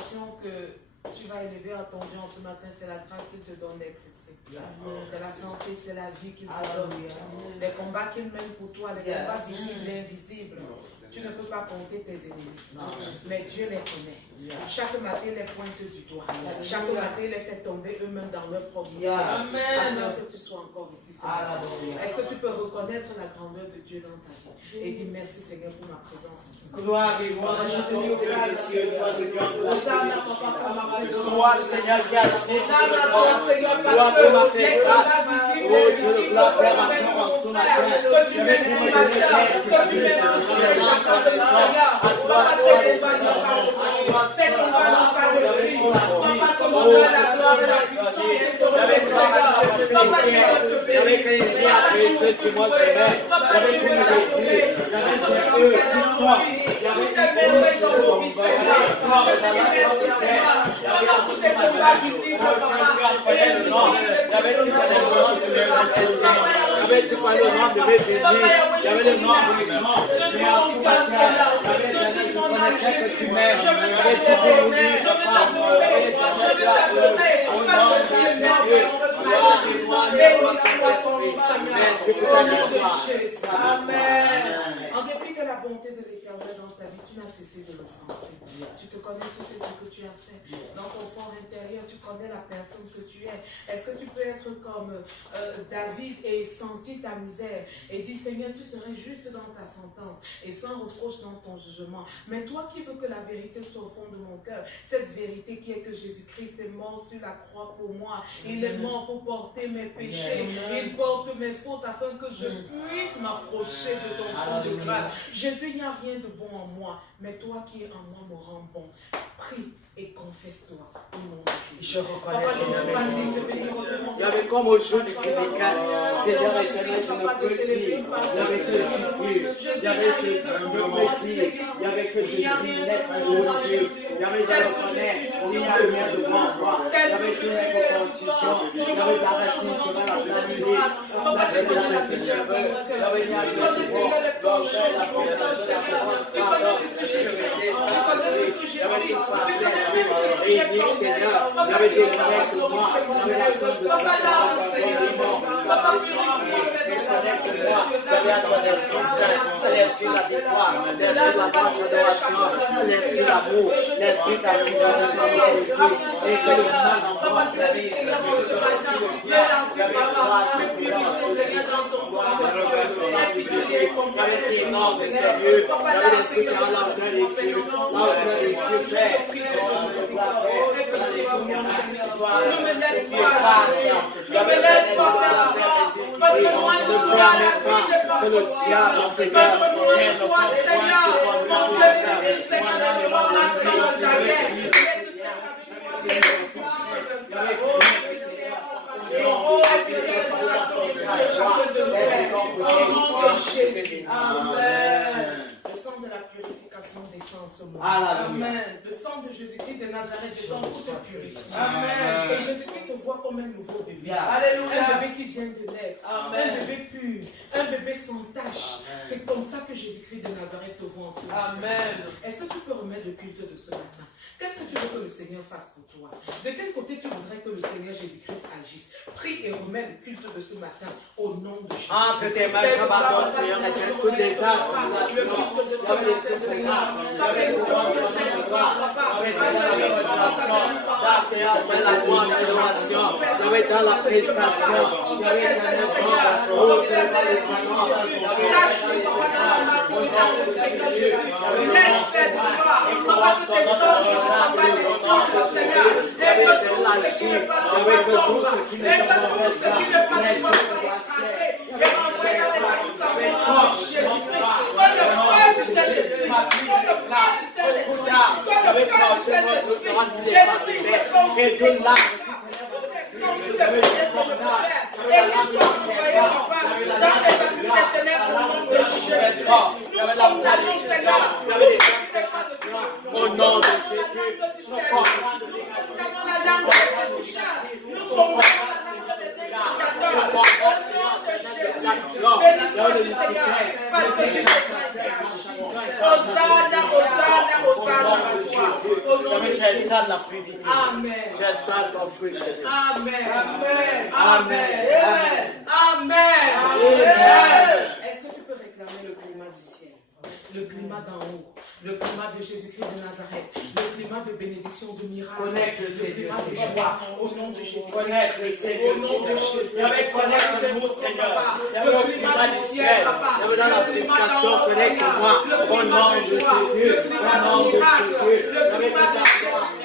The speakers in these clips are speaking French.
adoration que tu vas élever à ton Dieu en ce matin, c'est la grâce qu'il te donne d'être ici. C'est la santé, c'est la vie qu'il te donne. Les combats qu'il mène pour toi, les combats visibles et invisibles. Tu ne peux pas compter tes ennemis. Mais Dieu les connaît. Chaque matin, il les pointe du doigt. Chaque matin, il les fait tomber eux-mêmes dans leur propre vie. Afin que tu sois encore ici ce matin. Est-ce que tu peux reconnaître la grandeur de Dieu dans ta vie et dire merci Seigneur pour ma présence en ce moment. Gloire et gloire, je te dis précieux, toi de gloire, Seigneur qui a assis sur le trône. Gloire pour ma paix grâce. Oh Dieu, le gloire Père encore en ce matin. Je vais pour me donner que tu m'aimes tous les jours de la Seigneur. À toi, Seigneur, c'est combat non pas de prix. Papa, commande la gloire et la puissance et de Seigneur. Papa, je veux te bénir. Papa, je veux te bénir. Papa, je veux t'adorer. Nous sommes comme ça dans nos vies. Tout est merveilleux dans nos vies, Seigneur. Je te dis merci, Seigneur. Papa, pour ces combats visibles, Papa. Et nous sommes j'avais le nom de mes ennemis, j'avais le nom de mes grands, mais en tout cas, que tu m'aimes, j'avais ce béni, papa, au nom de Jésus, Amen. En dépit de la bonté de l'Éternel dans ta vie, tu n'as cessé de l'offenser. Tu te connais, tu sais ce que tu as fait. Dans ton fort intérieur, tu connais la personne que tu es. Est-ce que tu peux être comme David et sentir ta misère et dire Seigneur, tu serais juste dans ta sentence et sans reproche dans ton jugement. Mais toi qui veux que la vérité soit au fond de mon cœur, cette vérité qui est que Jésus-Christ est mort sur la croix pour moi. Il est mort pour porter mes péchés. Il porte mes fautes afin que je puisse m'approcher de ton trône de grâce. Jésus, il n'y a rien de bon en moi, mais toi qui es en moi me rends bon. Prie et confesse-toi au nom de Jésus. Je reconnais, Seigneur, il y avait comme au jour du Québec, Seigneur éternel, je ne peux dire, il y avait que je suis pur, il y avait que je peux dire, il y avait que je suis net pour Dieu, il y avait je reconnais, il n'y a rien de bon en moi, il y avait que une confusion, il y avait de la racine cheval à planifier, il y avait de la racine cheval, il y avait de la racine l'enfer, la fondation, la et il Seigneur, il y avait des connectes moi, il y avait la somme de Papa, connecte-moi, donne à ton Esprit Saint, l'Esprit de la victoire, l'Esprit de la marche d'adoration, l'Esprit de l'amour, l'Esprit de la puissance, et que le mal en moi service, que le bien, avec grâce et Seigneur, dans ton sang, avec les énormes et sérieux, avec les cieux dans l'ordre des cieux, l'ordre des cieux, Père, ne me laisse pas faire parce que loin de toi la vie n'est pas possible. Parce que loin de toi, Seigneur, mon Dieu, béni, Seigneur, ne me vois pas jamais. Au nom de Jésus. Amen. Le sang de la purification descend en ce moment. Amen. Le sang de Jésus-Christ de Nazareth descend pour te purifier. Amen. Et Jésus-Christ te voit comme un nouveau bébé. Alléluia. Un bébé qui vient de naître. Un bébé pur. Un bébé sans tache. C'est comme ça que Jésus-Christ de Nazareth te voit en ce moment. Amen. Est-ce que tu peux remettre le culte de ce matin? Qu'est-ce que tu veux que le Seigneur fasse pour toi? De quel côté tu voudrais que le Seigneur Jésus-Christ agisse? Prie et remets le culte de ce matin au nom de Jésus. Entre tes mains, j'abandonne, Seigneur, toutes les âmes, avec le nom de notre gloire, avec la louange de l'adoration, avec dans la prédication, avec dans le vent, au Seigneur des Seigneurs, avec tout ce qui au nom de Jésus, fluidité. Amen. J'installe ton fruit, Seigneur. Amen. Amen. Amen. Amen. Amen. Est-ce que tu peux réclamer le climat du ciel? Le climat d'en haut. Le climat de Jésus-Christ de Nazareth. Le climat de bénédiction, de miracle. Connecte le Le Seigneur. climat de joie. Au nom de Jésus. Connecte le Seigneur. Au nom de Jésus. Connecte-nous, Seigneur. Le climat du ciel, papa. Dans la purification, connecte-moi. Au nom de Jésus. Au nom de Jésus. Le climat de Jésus.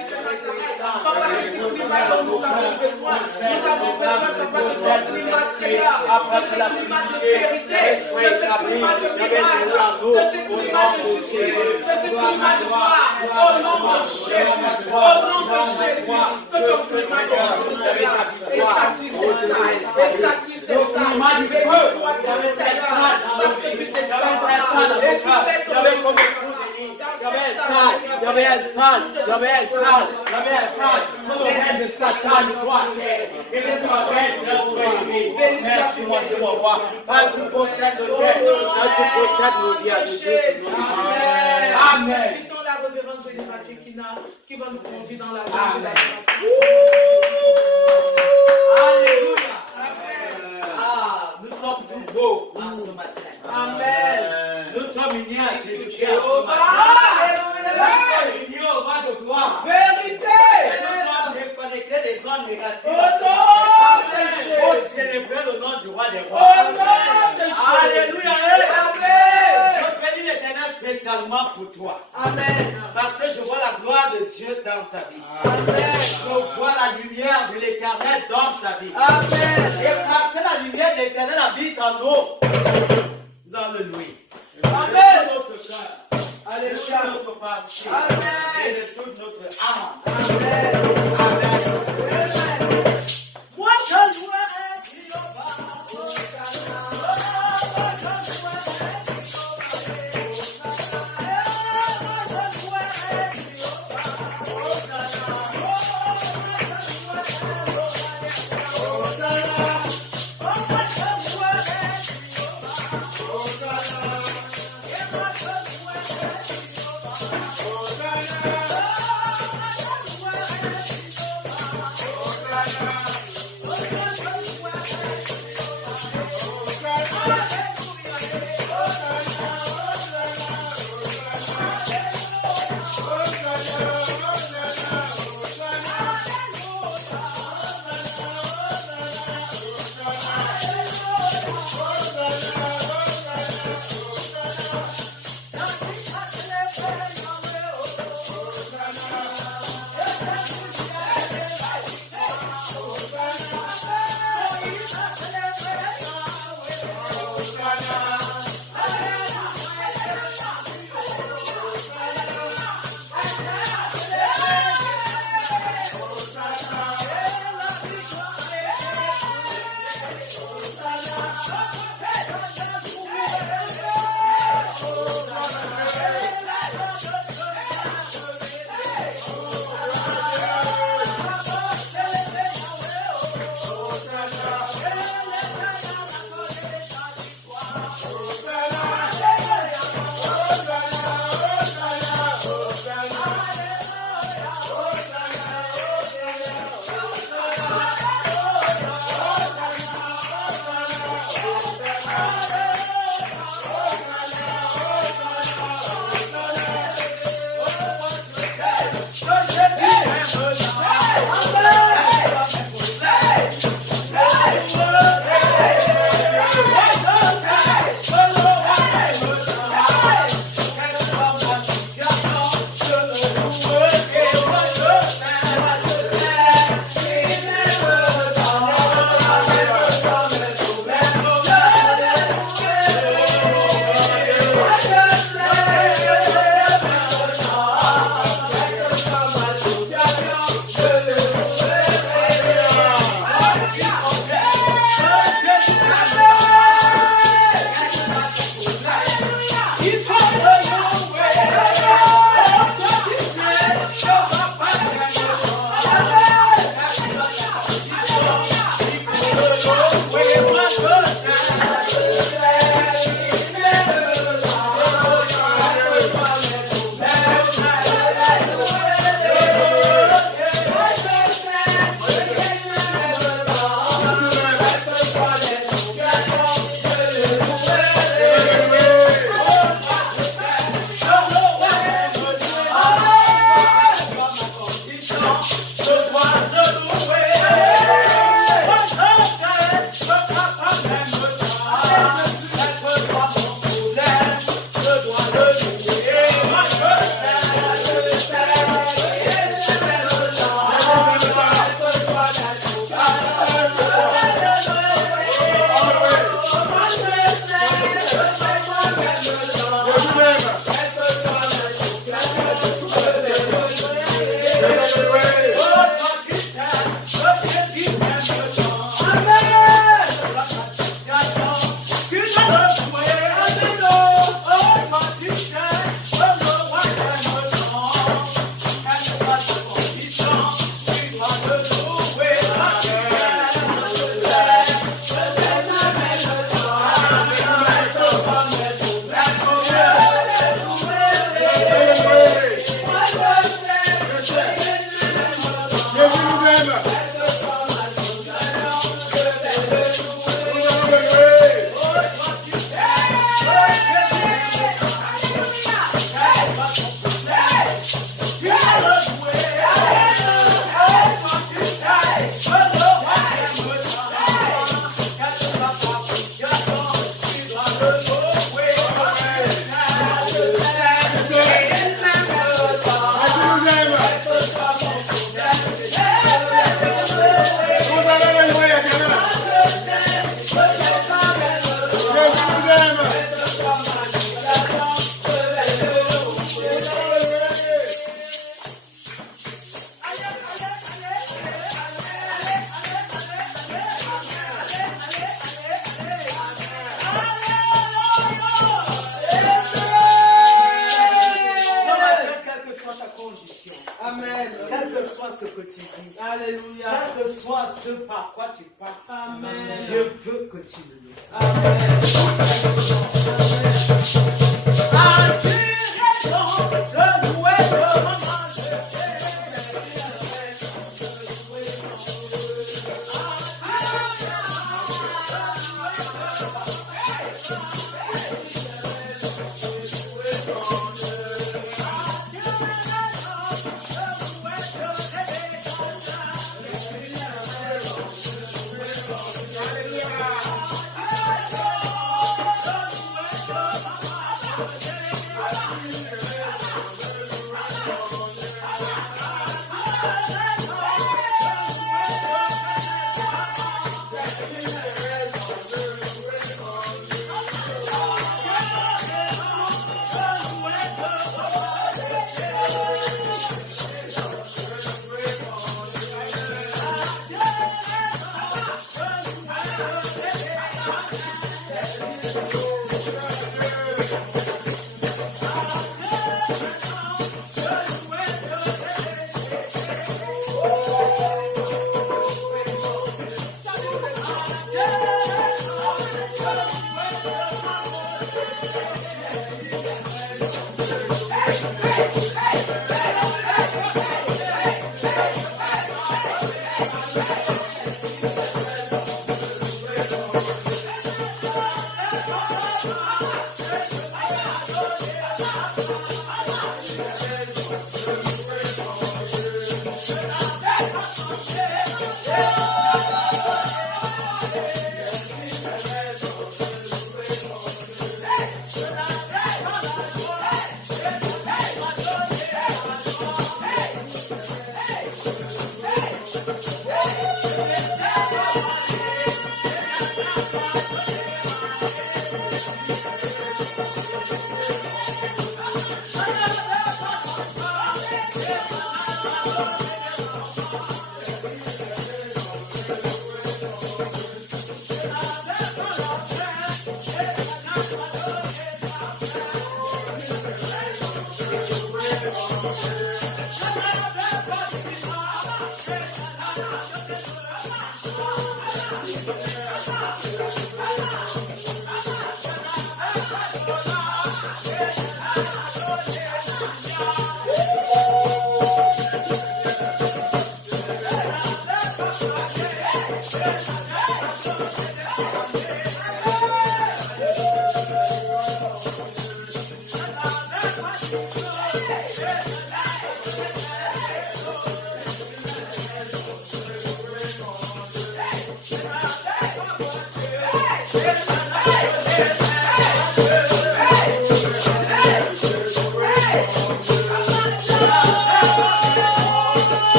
Papa, c'est ce climat dont nous avons besoin. Nous avons besoin, papa, de ce climat, Seigneur. De ce climat de vérité. De ce climat de miracle. De ce climat de justice. De ce climat de gloire. Au nom de Jésus. Au nom de Jésus. Que ton climat descende, Seigneur. Et satue cette salle. Et satue cette salle. Béni soit-tu, Seigneur. Parce que tu descends, papa. Et tu fais ton merci, mon Dieu, mon roi. Tu possèdes le cœur, tu possèdes nos vies à Jésus. Amen. Invitons la révérende génération qui va nous conduire dans la grâce de la grâce. Alléluia. Ah, nous sommes tous beaux en ce matin. Amen. Nous sommes unis à Jésus-Christ en ce matin. Nous sommes unis au roi de gloire. Vérité. Nous sommes déconnectés des zones négatives. Amen. Pour célébrer le nom du roi des rois. Alléluia. Je bénis l'Éternel spécialement pour toi. Amen. Parce que je vois la gloire de Dieu dans ta vie. Amen. Je vois la lumière de l'Éternel dans ta vie. Amen. Et parce que la lumière de l'Éternel habite en nous, nous allons le louer. Amen. De tout notre cœur, de toute notre pensée, et de toute notre âme. Amen. Amen. Moi, je loue Quel que soit ce que tu vis. Alléluia. Quel que soit ce par quoi tu passes. Amen. Je veux que tu le loues. Amen. As-tu raison de louer le moment?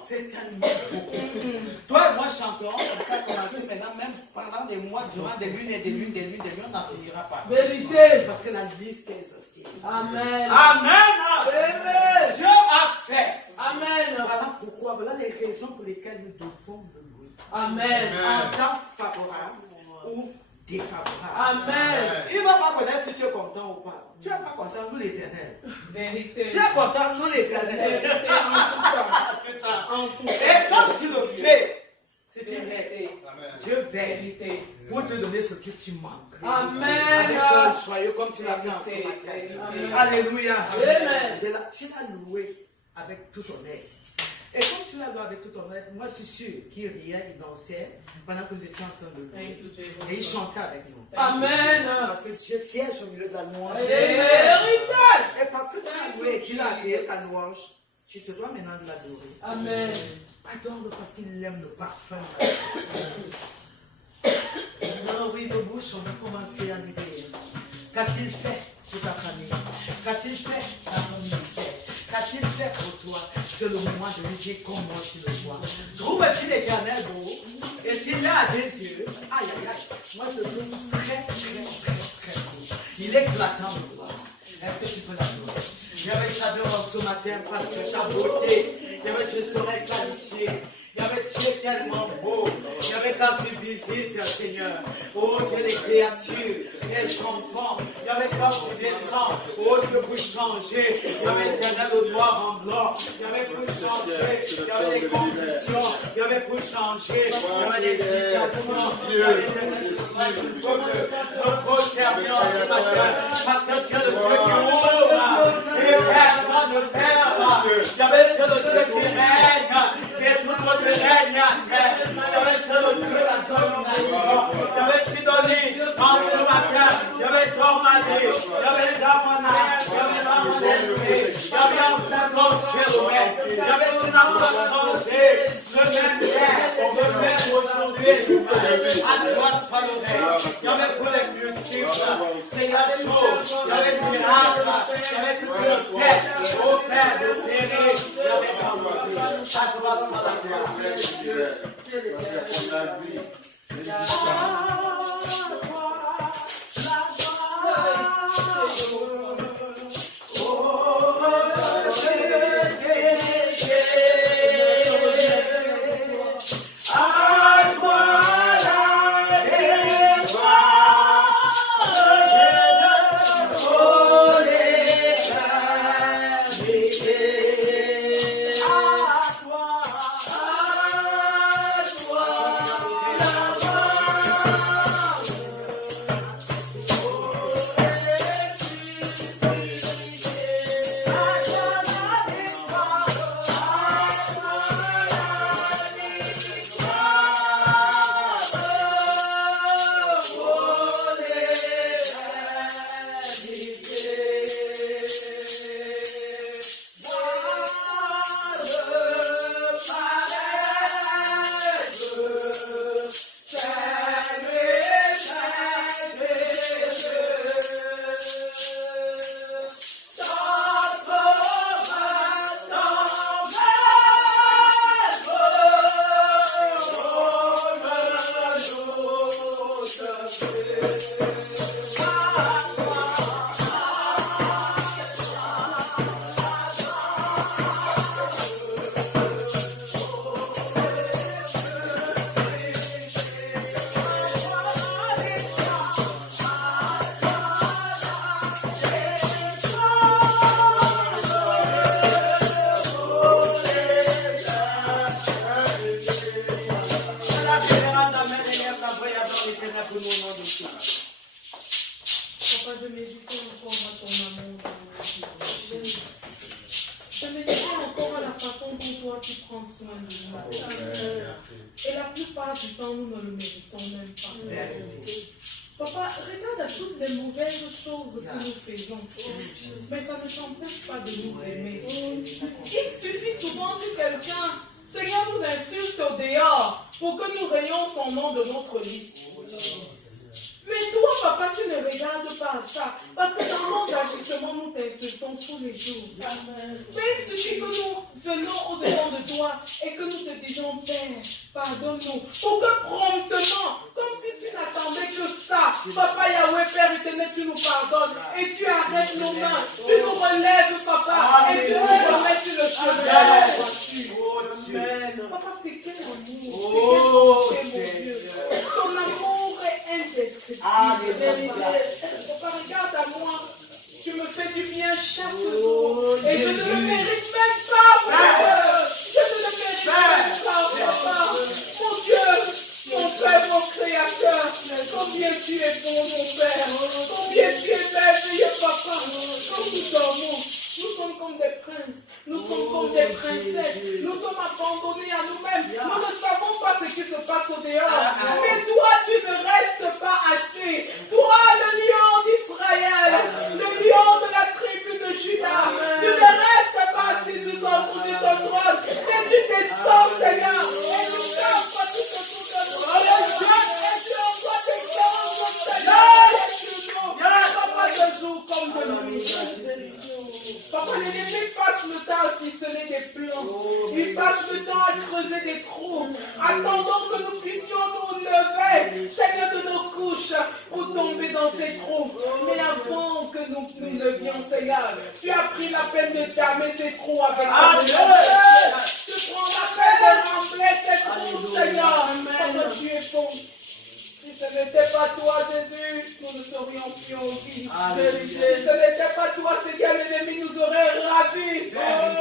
C'est tellement beaucoup. Toi et moi chantons, on va commencer maintenant, même pendant des mois, durant des lunes et des lunes, on n'en finira pas. Vérité. Parce que la liste est exhaustive. Amen. Amen. Dieu a fait. Amen. Voilà pourquoi, voilà les raisons pour lesquelles nous devons le louer. Amen. En temps favorable ou défavorable. Amen. Il ne va pas connaître si tu es content ou pas. Tu n'es pas content, nous l'Éternel. Vérité. Tu es content, nous l'Éternel. En tout Et quand tu le fais, c'est une Vérité. Dieu veille Vérité. pour te donner ce que tu manques. Amen. Avec un joyeux comme tu l'as fait en ce matin. Amen. Alléluia. Amen. Tu l'as loué avec tout honneur. Et comme tu l'as loué avec tout honneur, moi je suis sûr qu'il riait, il dansait pendant que nous étions en train de louer. Et il chantait avec nous. Amen. Parce que Dieu siège au milieu de la louange. Vérité. Et parce que tu as loué et qu'il a agréé ta louange, tu te dois maintenant de l'adorer. Amen. Adore-le parce qu'il aime le parfum. Nous allons ouvrir nos bouches, on va commencer à lui dire. Qu'a-t-il fait pour ta famille? Qu'a-t-il fait dans ton ministère? Qu'a-t-il fait pour toi? C'est le moment de lui dire comment tu le vois. Trouves-tu l'Éternel beau? il a des yeux. Aïe, aïe, aïe. Moi, je le trouve très, très, très, très beau. Il est éclatant de gloire. Est-ce que tu peux l'adorer? Je t'adore ce matin parce que ta beauté, je serais qualifié. Tu es tellement beau. Quand tu visites, Seigneur, oh Dieu, les créatures, elles sont fortes. Quand tu descends, oh Dieu, pour changer. Éternel, au noir en blanc. Pour changer. Des conditions. Pour changer. Des situations. Notre prosternement ce matin, parce que tu es le Dieu qui ouvre et personne ne ferme. Tu es le Dieu qui règne et tout notre règne. Tu donné en ce matin, dans ma vie, dans mon âme, dans mon esprit, encore tu n'as pas changé, le même hier, aujourd'hui, à toi soit le règne. Pour les multiples, c'est la chose, le miracle, que tu le sais, au Père de périr, à toi soit la gloire. Papa, je méditais encore à ton amour. Je méditais encore à la façon dont toi tu prends soin de nous. Et la plupart du temps, nous ne le méritons même pas. Papa, regarde à toutes les mauvaises choses que nous faisons. Mais ça ne t'empêche pas de nous aimer. Il suffit souvent que quelqu'un, Seigneur, nous insulte au dehors pour que nous rayions son nom de notre liste. Mais toi, papa, tu ne regardes pas ça. Parce que dans nos agissements, nous t'insultons tous les jours. Mais il suffit que nous venons au-devant de toi et que nous te disons, Père, pardonne-nous. Pour que promptement, comme si tu n'attendais que ça, Papa Yahweh, Père éternel, tu nous pardonnes. Et tu arrêtes nos mains. Tu nous relèves, Papa. Et tu nous remets sur le chemin. Amen. Papa, c'est quel amour. Oh, c'est quel mon Dieu. Ton amour est indescriptible. Papa, regarde à moi. Tu me fais du bien chaque jour. Et je ne le mérite même pas, Père. Je ne le mérite même pas, Papa. Mon Dieu, mon Père, mon Créateur. Combien tu es bon, mon Père. Combien tu es merveilleux, Papa. Quand nous dormons, nous sommes comme des princes. Nous sommes comme des princesses. Nous sommes abandonnés à nous-mêmes. Nous ne savons pas ce qui se passe au dehors. Mais toi, tu ne restes pas assis. Toi, le lion d'Israël, le lion de la tribu de Juda, tu ne restes pas assis sur son trône de ton trône. Mais tu descends, Seigneur. Et tu t'offres tout autour de nous. Et tu envoies tes anges, Seigneur. Papa, de jour comme de nuit. Papa, l'ennemi passe le temps à ficeler des plans. Il passe le temps à creuser des trous. Attendons que nous puissions nous nous levions, Seigneur. Tu as pris la peine de calmer ces trous avec Amen. Tu prends la peine de remplir ces trous, Seigneur. Parce que tu es bon. Si ce n'était pas toi, Jésus, nous ne serions plus en vie. Si ce n'était pas toi, Seigneur, l'ennemi nous aurait ravis.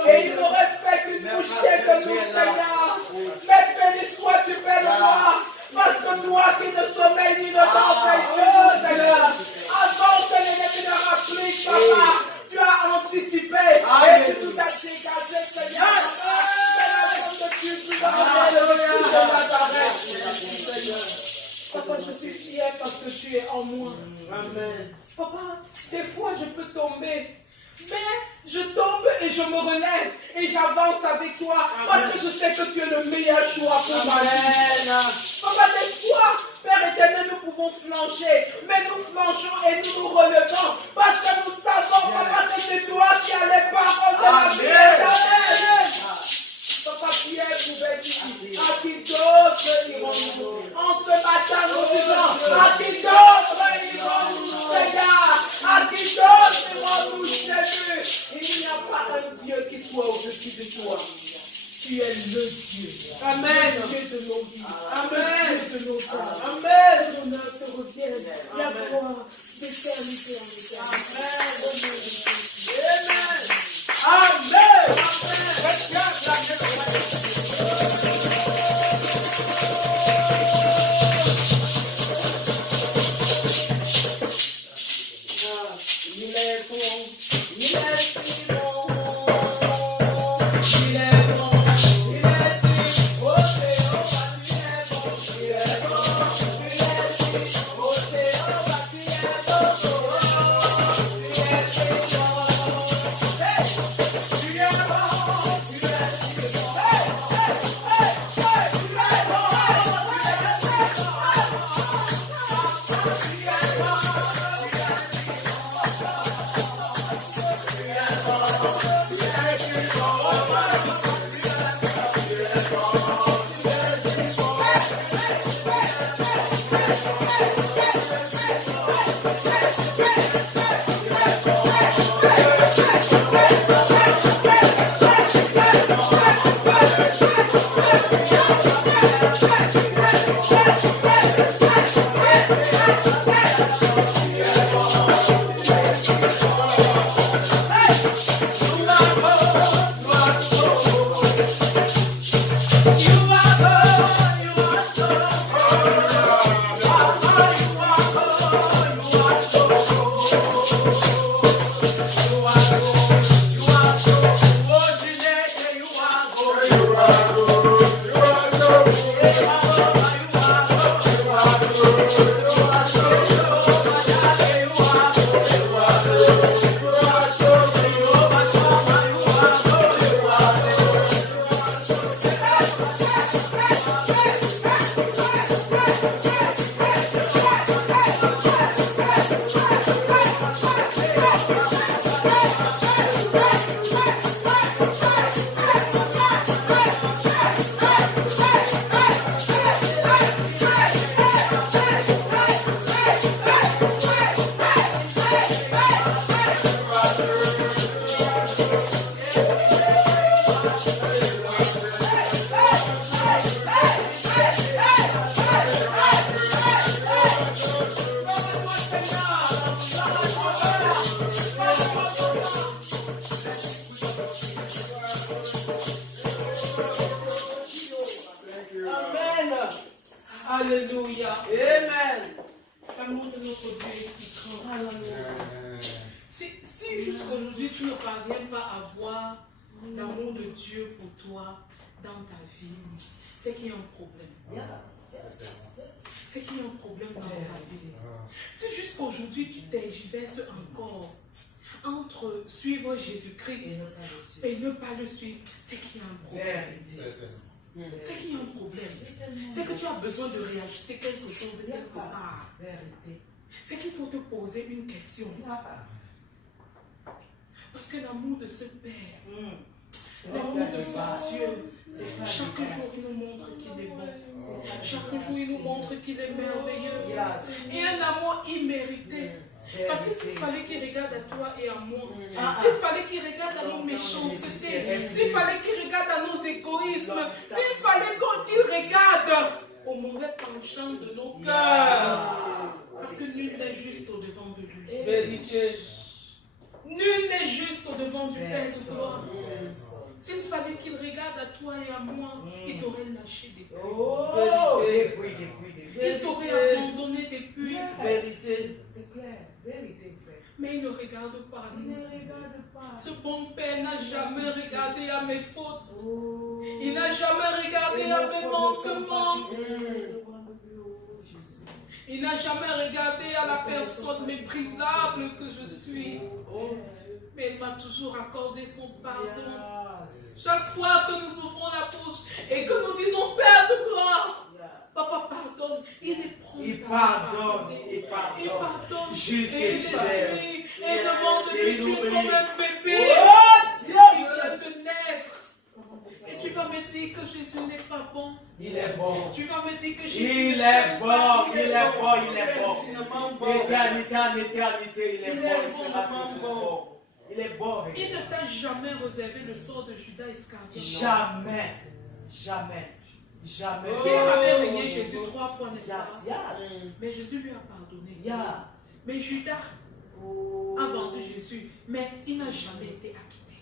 Et il n'aurait fait qu'une bouchée de nous, Seigneur. Mais béni sois-tu, Père noir. Parce que toi qui ne sommeille ni ne t'empêche, Seigneur, avant que l'ennemi ne rapplique, Papa, tu as anticipé et tu nous as dégagé, Seigneur. C'est la forme de Dieu plus grande de Nazareth. Papa, je suis fière parce que tu es en moi. Amen. Papa, des fois je peux tomber. Mais je tombe et je me relève et j'avance avec toi parce que je sais que tu es le meilleur choix pour ma vie. Papa, des fois, Père éternel, nous pouvons flancher, mais nous flanchons et nous nous relevons parce que nous savons, Papa, que c'est toi qui as les paroles de la vie éternelle. Papa, Pierre pouvait dire, à qui d'autres irons-nous? En ce matin, nous disons, à qui d'autres irons-nous, Seigneur? À qui d'autres irons-nous, Jésus? Il n'y a pas un Dieu qui soit au-dessus de toi. Tu es le Dieu. Amen. Dieu de nos vies. Amen. Dieu de nos âmes. Amen. L'honneur te revienne. La gloire d'éternité en éternité. Amen. Amen. Il est bon. Il est si bon. Il est bon. Il est si bon. Oh, Jéhovah, tu es bon. Il est bon. Il est si bon. Oh, Jéhovah, tu es bon. Tu es si bon. Hey! Tu es bon. Tu es si bon. Hey! Hey! Hey! Hey! Tu es bon. Tu es si bon. Tu es Alléluia. Amen. L'amour de notre Dieu est si grand. Alléluia. Si jusqu'aujourd'hui tu ne parviens pas à voir l'amour de Dieu pour toi dans ta vie, c'est qu'il y a un problème. C'est qu'il y a un problème dans ta vie. Si jusqu'aujourd'hui tu tergiverses encore entre suivre Jésus-Christ et ne pas le suivre, c'est qu'il y a un problème. C'est qu'il y a un problème. C'est que tu as besoin de réajuster quelque chose quelque part. C'est qu'il faut te poser une question. Parce que l'amour de ce Père, l'amour de ce Dieu, chaque jour il nous montre qu'il est bon. Chaque jour il nous montre qu'il est merveilleux. Et un amour immérité. Parce que s'il fallait qu'il regarde à toi et à moi, s'il fallait qu'il regarde à nos méchancetés, s'il fallait qu'il regarde à nos égoïsmes, s'il fallait qu'il regarde au mauvais penchant de nos cœurs. Parce que nul n'est juste au devant de lui. Vérité. Nul n'est juste au devant du Père de gloire. S'il fallait qu'il regarde à toi et à moi, il t'aurait lâché depuis. Il t'aurait abandonné depuis. Vérité. C'est clair. Vérité, frère. Mais il ne regarde pas à Il nous. ne regarde pas. Ce bon Père n'a jamais regardé à mes fautes. Il n'a jamais regardé à mes manquements. Il n'a jamais regardé à la personne méprisable que je suis. Mais il m'a toujours accordé son pardon. Chaque fois que nous ouvrons la bouche et que nous disons Père de gloire, Papa pardonne, il est prompt. Il pardonne. Il pardonne. Juste Et et je fidèle. suis. Et devant de lui, tu es comme un bébé qui vient de naître. Et tu vas me dire que Jésus n'est pas bon. Il est bon. Tu vas me dire que Jésus Il n'est est pas bon, il est bon, il est bon. D'éternité en éternité, il est bon, il sera toujours bon. Il est bon. Il ne t'a jamais réservé le sort de Judas Iscariote. Jamais, jamais, jamais. Qui avait régné Jésus 3 fois, n'est-ce pas? Yes. Mais Jésus lui a pardonné. Yeah. Mais Judas a vendu Jésus, mais il n'a jamais été acquitté.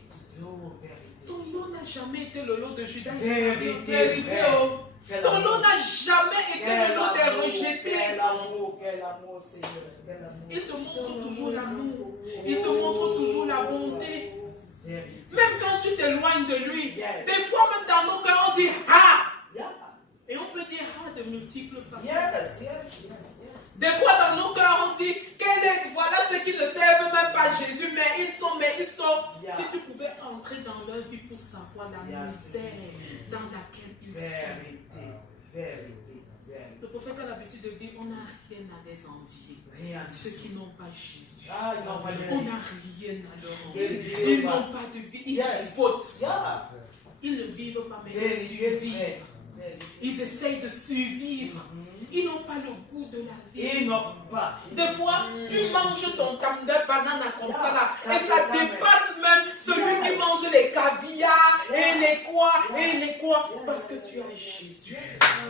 Ton lot n'a jamais été le lot de Judas Iscariote. Vérité. Ton lot n'a jamais été le lot des rejetés. Quel amour, Seigneur. Quel amour. Il te montre toujours l'amour. Il te montre toujours la bonté. Vérité. Même quand tu t'éloignes de lui, des fois même dans nos cœurs, on dit ah. Yeah. Et on peut dire ah de multiples façons. Yes, yes, yes, yes. Des fois dans nos cœurs, on dit voilà ceux qui ne servent même pas Jésus, mais ils sont. Yeah. Si tu pouvais entrer dans leur vie pour savoir la misère dans laquelle ils sont. Vérité. Le prophète a l'habitude de dire on n'a rien à les envier. Rien. Ceux qui n'ont pas Jésus. Ah, ils n'ont pas de vie. On n'a rien à leur envier. Vérité. Ils n'ont pas de vie. Ils faute. Yeah. Ils ne vivent pas, mais ils Vérité. survivent. Ils essayent de survivre. Ils n'ont pas le goût de la vie. Ils n'ont pas. Des fois, tu manges ton tam de banane comme ça là, et ça dépasse même celui qui mange les caviars et les quoi, parce que tu as Jésus. Il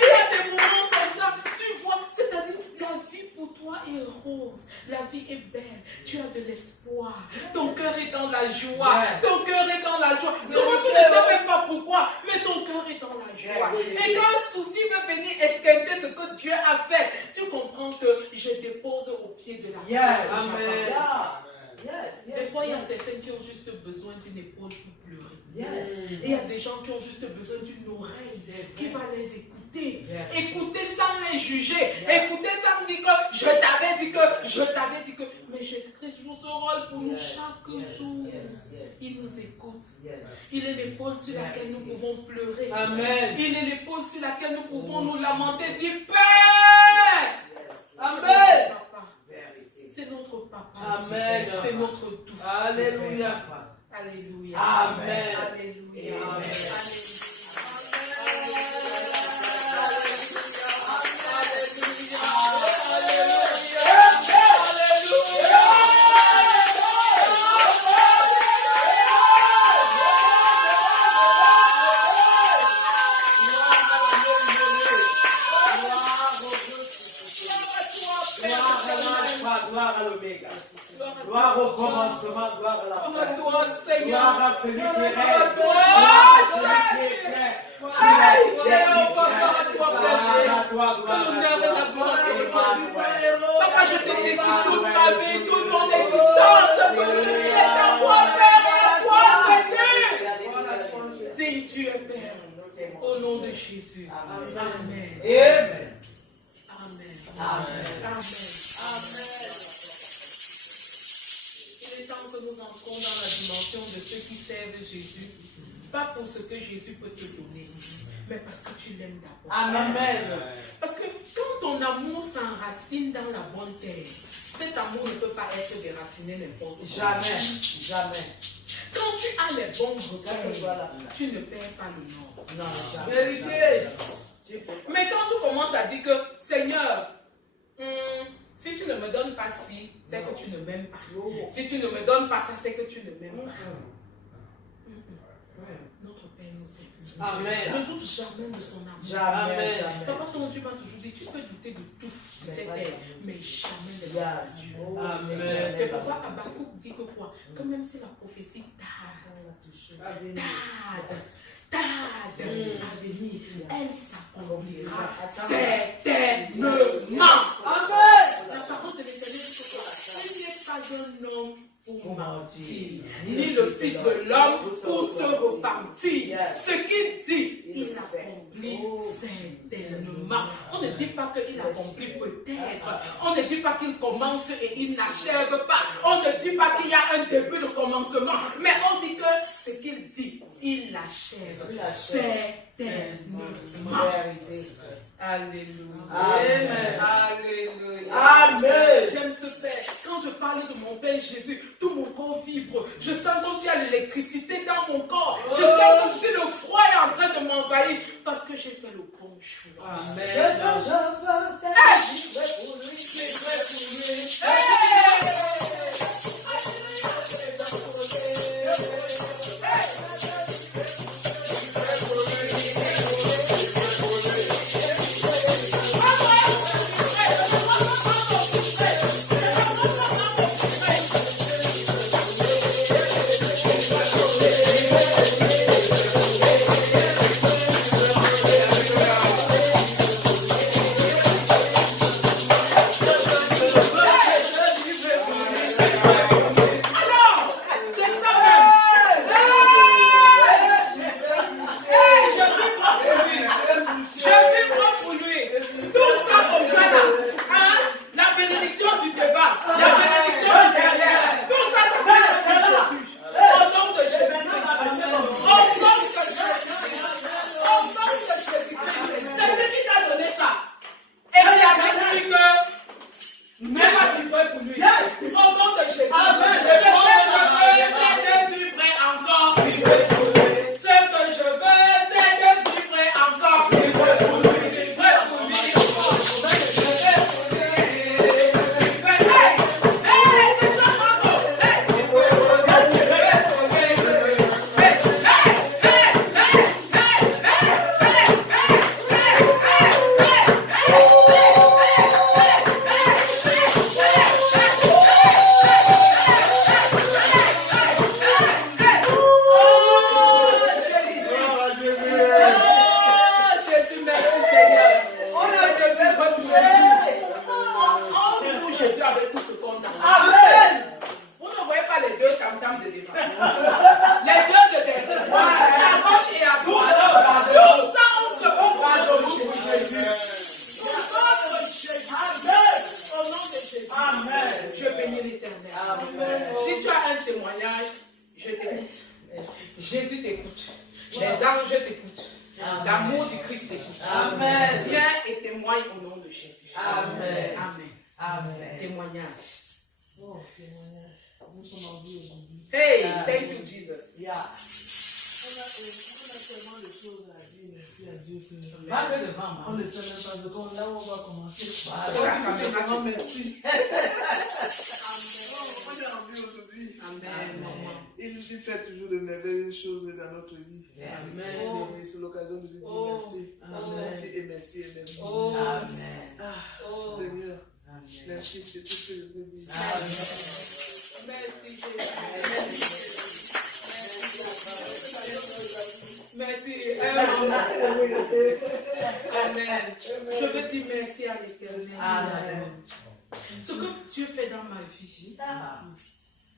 y a des moments comme ça, tu vois, c'est-à-dire la vie pour toi est rose, la vie est belle, tu as de l'espoir, ton cœur est dans la joie, ton cœur est dans la joie. Souvent tu ne sais même pas pourquoi, mais ton cœur est dans la joie. Et quand un souci veut venir esquinter ce que Dieu a fait, tu comprends que je dépose au pied de la croix. Amen. Des fois, il y a certains qui ont juste besoin d'une épaule pour pleurer. Et il y a des gens qui ont juste besoin d'une oreille qui va les écouter. Écouter sans les juger. Écouter sans dire que je t'avais dit que. Mais Jésus-Christ joue ce rôle pour nous chaque jour. Il nous écoute. Il est l'épaule sur laquelle nous pouvons pleurer. Amen. Il est l'épaule sur laquelle nous pouvons nous lamenter. Dire Père. Amen. C'est notre papa. Amen. C'est notre tout. Alléluia. Alléluia. Amen. Alléluia. Amen. Gloire à l'oméga. Gloire au commencement, gloire à la fin. Toi, Seigneur. Gloire à celui qui règne. Gloire à toi. Gloire à celui qui est prêt. Aïe, Jéhovah, à toi, Père. Que l'honneur et la gloire te soient. Papa, je te dédie toute ma vie, toute mon existence, tout ce qui est à moi, Père, à toi, Jésus. Digne tu es, Père. Au nom de Jésus. Amen. Amen. Amen. Amen. Amen. Il est temps que nous entrons dans la dimension de ceux qui servent Jésus. Pas pour ce que Jésus peut te donner, mais parce que tu l'aimes d'abord. Amen. Parce que quand ton amour s'enracine dans la bonne terre, cet amour ne peut pas être déraciné n'importe où. Jamais. Quand tu as les bons regrets, tu ne perds pas le nord. Non, jamais. Vérité. Mais quand tu commences à dire que Seigneur, me donnes pas ci, c'est que tu ne m'aimes pas. Si tu ne me donnes pas ça, c'est que tu ne m'aimes pas. Notre Père nous aime. Amen. Ne doute jamais de son amour. Jamais. Papa, ton Dieu m'a toujours dit, tu peux douter de tout sur cette terre, mais jamais de la Dieu. Amen. C'est pourquoi Habakkuk dit que quoi? Que même si la prophétie tarde à venir, elle s'accomplira certainement. Amen. La parole de l'Éternel dit que quoi? Il n'est pas un homme pour mentir, ni le Fils de l'homme pour se repentir. Ce qu'il dit, il accomplit certainement. On ne dit pas qu'il accomplit peut-être. On ne dit pas qu'il commence et il n'achève pas. On ne dit pas qu'il y a un début de commencement. Mais on dit que ce qu'il dit, il l'achève certainement. Alléluia. Amen. Alléluia. Amen. J'aime ce Père. Quand je parle de mon Père Jésus, tout mon corps vibre. Je sens comme s'il y a l'électricité dans mon corps. Je sens comme si le froid est en train de m'envahir parce que j'ai fait le bon choix. Amen.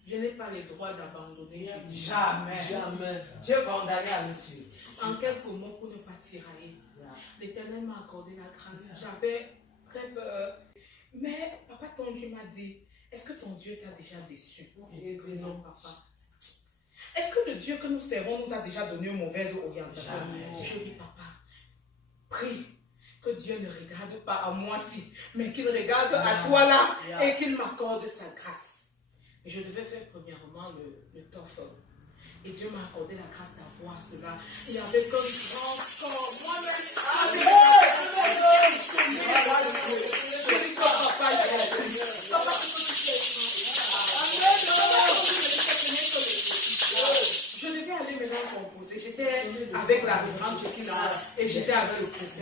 Je n'ai pas le droit d'abandonner. Jamais. Dieu condamné à me suivre. En quelques mots pour ne pas tirailler. L'Éternel m'a accordé la grâce. J'avais très peur. Mais papa, ton Dieu m'a dit, est-ce que ton Dieu t'a déjà déçu? J'ai dit non, papa. Est-ce que le Dieu que nous servons nous a déjà donné une mauvaise orientation? Je dis, papa, prie que Dieu ne regarde pas à moi mais qu'il regarde à toi là et qu'il m'accorde sa grâce. Et je devais faire premièrement le TOEFL. Et Dieu m'a accordé la grâce d'avoir cela. Et avec un grand corps, moi-même, papa,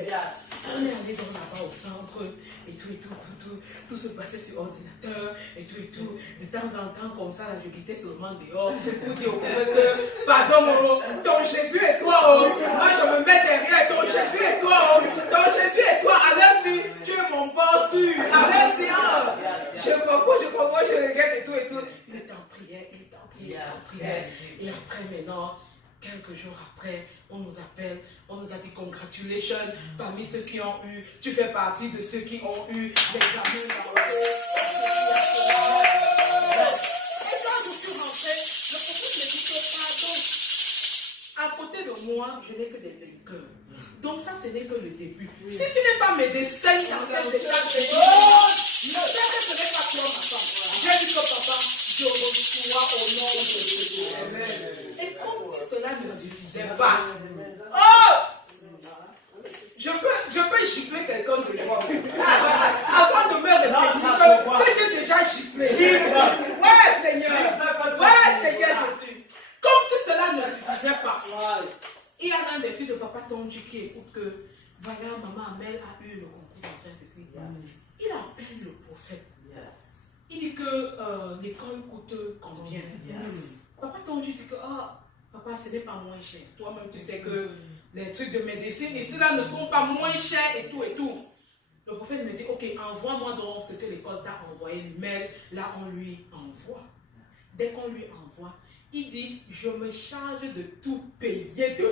On est allé dans là-bas au centre, et tout se passait sur ordinateur, et tout. De temps en temps, comme ça, là, je quittais seulement dehors pour dire au prophète que, pardon, ton Jésus est toi, moi je me mets derrière, ton Jésus est toi, ton Jésus est toi, allez-y, tu es mon boss, allez-y, je comprends, je regarde et tout. Il est en prière, et après maintenant, quelques jours après, on nous appelle, on nous a dit congratulations, parmi ceux qui ont eu, tu fais partie de ceux qui ont eu l'examen dans le Et quand je suis rentrée, le prophète me dit que pardon, à côté de moi, je n'ai que des vainqueurs. Donc ça, ce n'est que le début. Si tu n'es pas médecin, t'empêches de faire ne sais que ce n'est pas toi, ma femme. J'ai dit que papa, je reçois au nom de Jésus. Et comme si cela ne suffisait pas. Oh! Je peux gifler quelqu'un de joie. Avant de me répéter que j'ai déjà giflé. Ouais, Seigneur Jésus. Comme si cela ne suffisait pas. Il y a un des fils de papa Tonji qui écoute que voilà, maman Amel a eu le concours d'entrée ceci. Il appelle le prophète. Il dit que l'école coûte combien? Papa Tonji dit que papa, ce n'est pas moins cher. Toi-même, tu sais que les trucs de médecine ici là ne sont pas moins chers et tout. Le prophète me dit, ok, envoie-moi donc ce que l'école t'a envoyé, l'email. Là, on lui envoie. Dès qu'on lui envoie, il dit, je me charge de tout payer de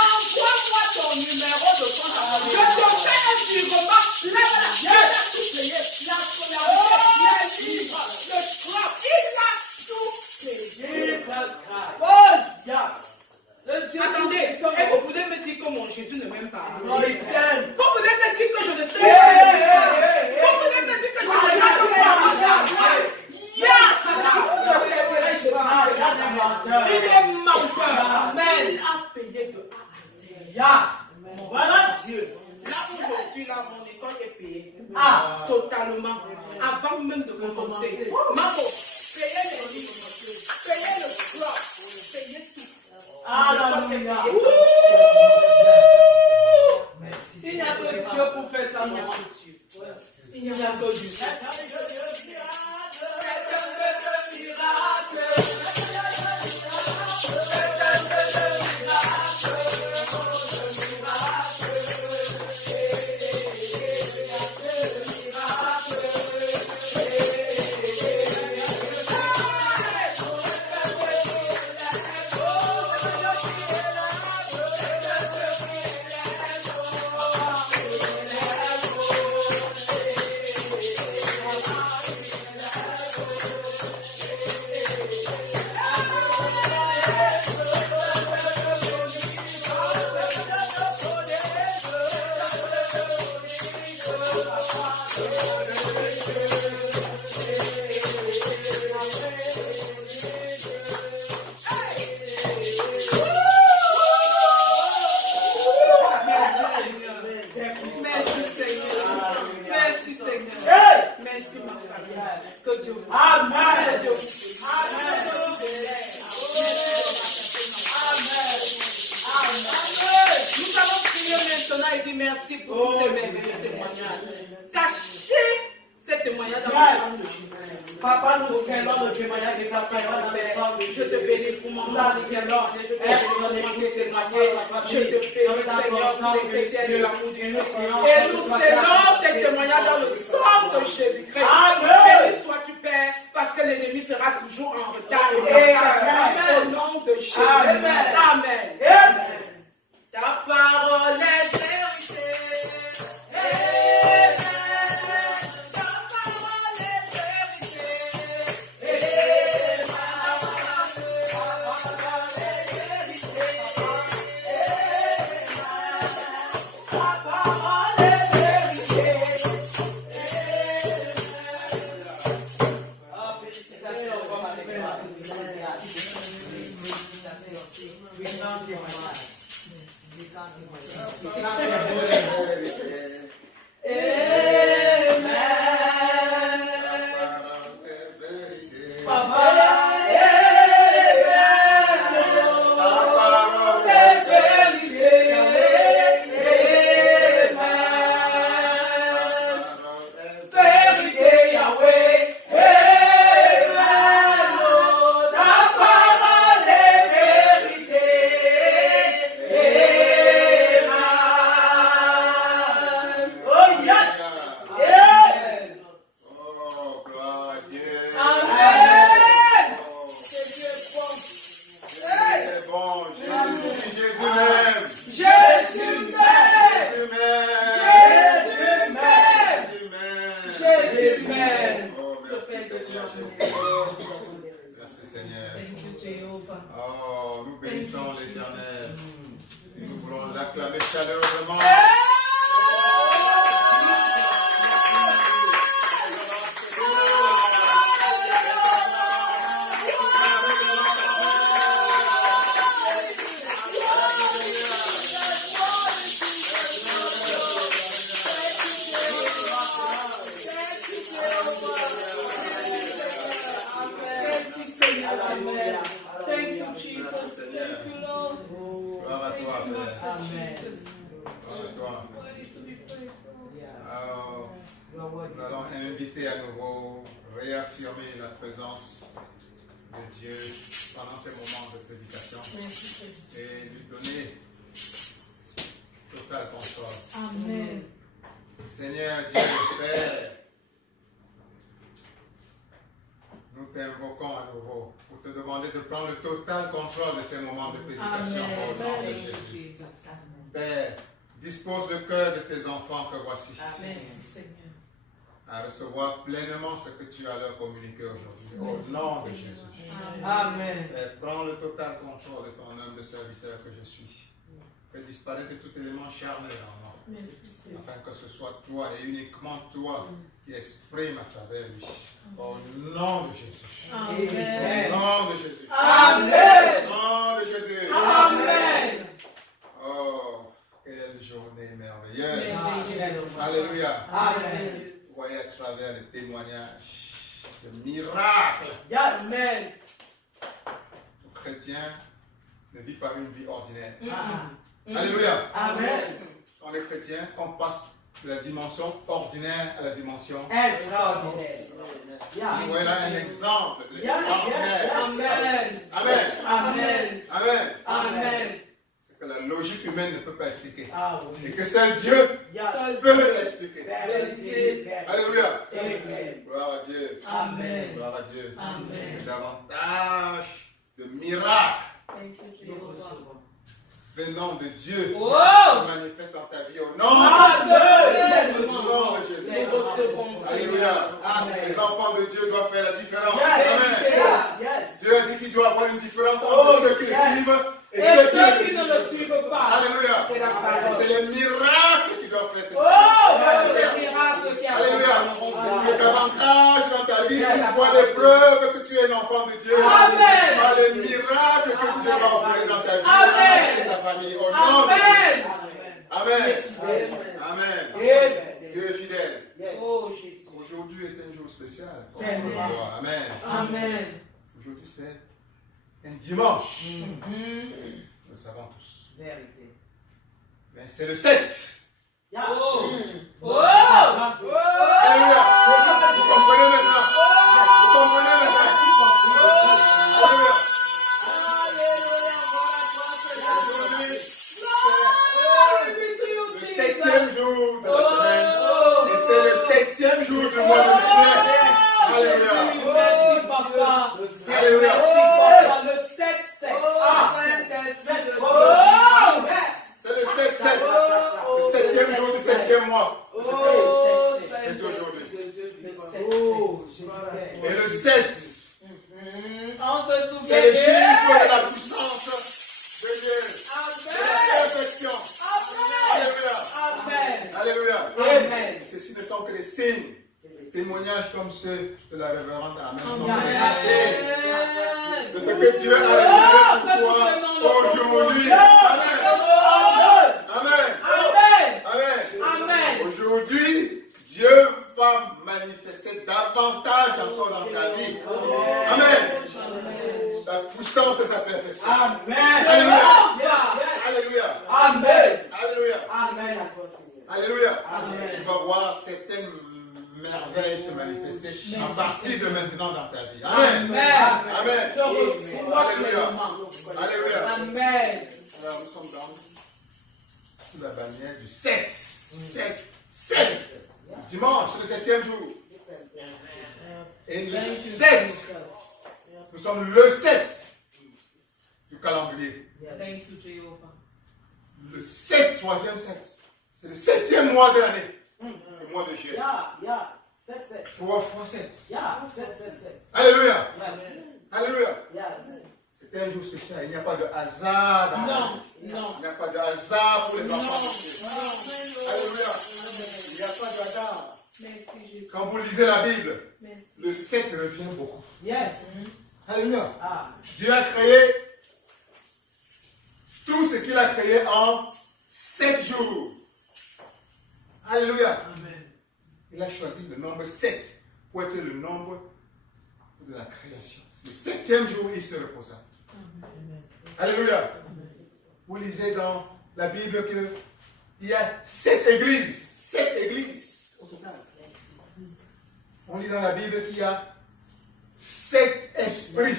envoie-moi ton numéro de compte. Je te fais un virement. Là, il a tout payé. La scolarité, les livres, le scrap, il a tout payé. Attendez, et vous voulez me dire que mon Jésus ne m'aime pas? Vous voulez me dire que je ne sais pas? Vous voulez me dire que je ne sais pas? Il est menteur. Mais il a payé de A à Z. Voilà Dieu. Là où je suis là, mon école est payée. Totalement. Avant même de commencer. Maman, payez les livres, payez le scrap, payez tout. Alléluia. Il n'y a que Dieu pour faire ça. Il n'y a que Dieu. Merci pour ces merveilleux témoignages. Cachez ces témoignages dans le sang de Jésus. Papa, nous scellons le témoignage de Papa dans le sang de Jésus. Je te bénis pour mon nom, Seigneur. Je te bénis pour ces témoignages. Je te bénis, Seigneur, pour les chrétiens de l'amour du Christ. Et nous scellons ces témoignages dans le sang de Jésus-Christ. Béni sois-tu, Père, parce que l'ennemi sera toujours en retard. Au nom de Jésus. Amen. Ta parole est vérité. Amen. Ta parole est vérité. Amen. Ta parole est vérité. Ta parole est vérité. Jésus. Merci Seigneur. Thank you, Jehovah. Oh, nous bénissons l'Éternel. Et nous voulons l'acclamer chaleureusement. Thank you, Jesus. Thank you, Lord. Gloire à toi, Père. Amen. Gloire à toi. Worthy to be praised, Lord. Alors, nous allons inviter à nouveau, réaffirmer la présence de Dieu pendant ces moments de prédication et lui donner total contrôle. Amen. Seigneur Dieu Père, nous t'invoquons à nouveau pour te demander de prendre le total contrôle de ces moments de prédication au nom de Jésus. Père, dispose le cœur de tes enfants que voici. Merci, Seigneur. À recevoir pleinement ce que tu as leur communiqué aujourd'hui. Au nom de Jésus. Amen. Père, prends le total contrôle de ton humble serviteur que je suis. Fais disparaître tout élément charnel en moi. Merci, Seigneur. Afin que ce soit toi et uniquement toi qui exprime à travers lui. Au nom de Jésus. Amen. Au nom de Jésus. Amen. Au nom de Jésus. Amen. Oh, quelle journée merveilleuse. Merveilleuse. Alléluia. Amen. Vous voyez à travers les témoignages de miracles. Amen. Le chrétien ne vit pas une vie ordinaire. Ah. Alléluia. Amen. Dans les chrétiens, on passe de la dimension ordinaire à la dimension Extraordinaire. Voilà un exemple de Yes, l'extraordinaire. Amen. Amen. Amen. Amen. Amen. C'est que la logique humaine ne peut pas expliquer. Ah Et oui. que seul Dieu Yes. peut l'expliquer. Vérité. Alléluia. Amen. Gloire à Dieu. Amen. Gloire à Dieu. Amen. Et davantage de miracles Thank you, Nous Jehovah. recevons. venant de Dieu Oh! se manifestent dans ta vie au nom Amen. de Jésus. Nous recevons. Alléluia. Amen. Les enfants de Dieu doivent faire la différence. Yes. Amen. Yes. Dieu a dit qu'il doit y avoir une différence Oh, entre ceux qui le yes. suivent et Et ceux qui ceux qui le ne le suivent pas. Alléluia. C'est la parole. C'est les miracles qui doivent faire cette Oh, différence. parce que les miracles qui Alléluia. accompagneront Que davantage dans ta vie, tu vois les preuves que tu es un enfant de Dieu. Amen. Par les miracles que Dieu va opérer dans ta vie Amen. et ta famille. Au nom de Jésus. Amen. Amen. Amen. Amen. Dieu est fidèle. Oh, Jésus. Aujourd'hui est un jour spécial. pour Amen. notre gloire. Amen. Amen. Aujourd'hui c'est un dimanche. Nous le savons tous. Vérité. Mais c'est le 7. Yeah. Oh. Oh. Alléluia. Vous comprenez maintenant. Vous comprenez maintenant. Alléluia. Le 7e jour de la semaine. Et c'est le 7e jour du mois de juillet. Alléluia. Merci, papa. Alléluia. Merci, papa. Le 7-7. Oh. C'est le 7-7. Le 7e jour du 7e mois. C'est aujourd'hui. Oh, Et le 7, on se souvient. c'est le chiffre de la puissance de Dieu. De la perfection. Amen. Alléluia. Amen. Et ceci ne sont que des signes. Témoignages comme ceux de la révérende Amen sont que Amen. des signes de ce que Dieu a révélé pour toi aujourd'hui. Amen. Amen. Amen. Amen. Amen. Aujourd'hui, Dieu va manifester davantage encore dans ta vie. Amen. La puissance de sa perfection. Amen. Alléluia. Yes. Alléluia. Amen. Alléluia. Amen. Alléluia. Amen. Tu vas voir certaines merveilles se manifester à partir de maintenant dans ta vie. Amen. Amen. Amen. Je reçois Alléluia. pleinement. Alléluia. Amen. Alors nous sommes sous la bannière du 7. 7. Dimanche, c'est le 7e jour. Et le 7, nous sommes le 7 du calendrier. Thank you, Jehovah. Le 7, troisième 7. C'est le 7e mois de l'année. Le mois de juillet. 3 fois 7. Yeah, 7, 7, 7. Alléluia. Yes. Alléluia. Yes. C'était un jour spécial. Il n'y a pas de hasard dans la Non, vie. non. Il n'y a pas de hasard pour les enfants de Dieu. Alléluia. Il n'y a pas de hasard. Merci Jésus. Quand vous lisez la Bible, Merci. le 7 revient beaucoup. Yes. Alléluia. Ah. Dieu a créé tout ce qu'il a créé en 7 jours. Alléluia. Amen. Il a choisi le nombre 7 pour être le nombre de la création. Le 7e jour, il se reposa. Alléluia. Vous lisez dans la Bible qu'il y a 7 églises. 7 églises au total. On lit dans la Bible qu'il y a 7 esprits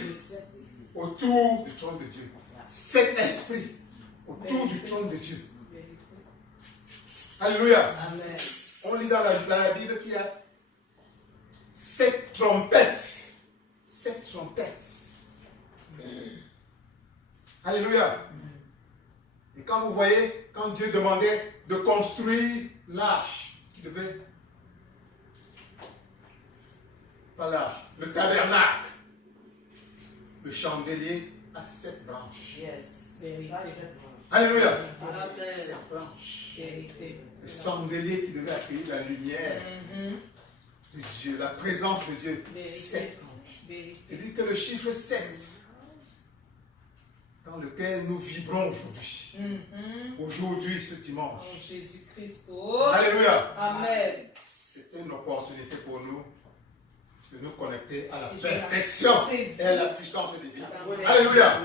autour du trône de Dieu. 7 esprits autour du trône de Dieu. Alléluia. Amen. On lit dans la Bible qu'il y a 7 trompettes. 7 trompettes. Alléluia. Et quand vous voyez, quand Dieu demandait de construire l'arche, il devait, pas l'arche, le tabernacle, le chandelier a 7 branches. Yes. Ça, c'est bon. Alléluia. Amen. 7 branches. Vérité. Le chandelier qui devait accueillir la lumière de Dieu, la présence de Dieu. 7 branches. Vérité. C'est-à-dire que le chiffre 7, dans lequel nous vibrons aujourd'hui, aujourd'hui, ce dimanche. Oh Jésus-Christ. Oh. Alléluia. Amen. C'est une opportunité pour nous de nous connecter à la perfection et à la puissance divine. Alléluia.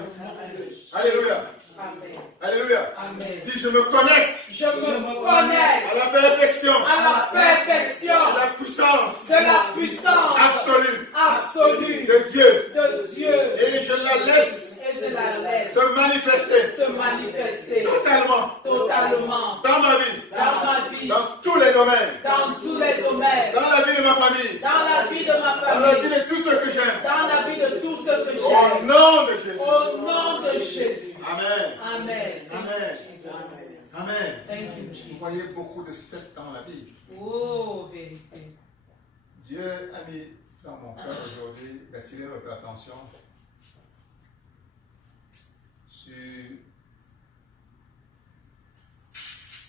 Alléluia. Amen. Alléluia. Amen. Dis, je me connecte Je me connecte à la perfection, à la perfection à la puissance de la puissance absolue absolue de Dieu. de Dieu. Et je la laisse Et je la laisse se manifester se manifester totalement totalement dans ma vie, dans ma vie, dans tous les domaines, dans tous les domaines, dans la vie de ma famille, dans la vie de ma dans la vie famille, de tous ceux que j'aime. dans la vie de tous ceux que Au j'aime. nom de Jésus. Au nom de Jésus. Amen. Amen. Amen. Jesus. Amen. Thank you, Vous Jesus. voyez beaucoup de 7 dans la Bible. Oh, vérité. Dieu a mis dans mon cœur aujourd'hui d'attirer votre attention sur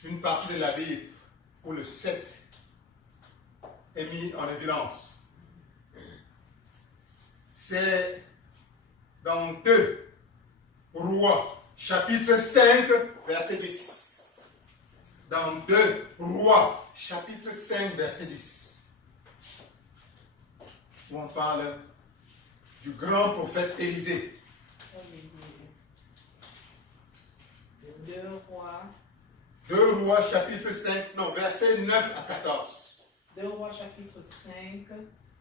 une partie de la Bible où le 7 est mis en évidence. C'est dans 2 Rois, chapitre 5, verset 10. Dans 2 Rois, chapitre 5, verset 10. Où on parle du grand prophète Élisée. Deux rois. 2 Rois, chapitre 5, non, verset 9 à 14. 2 rois chapitre 5,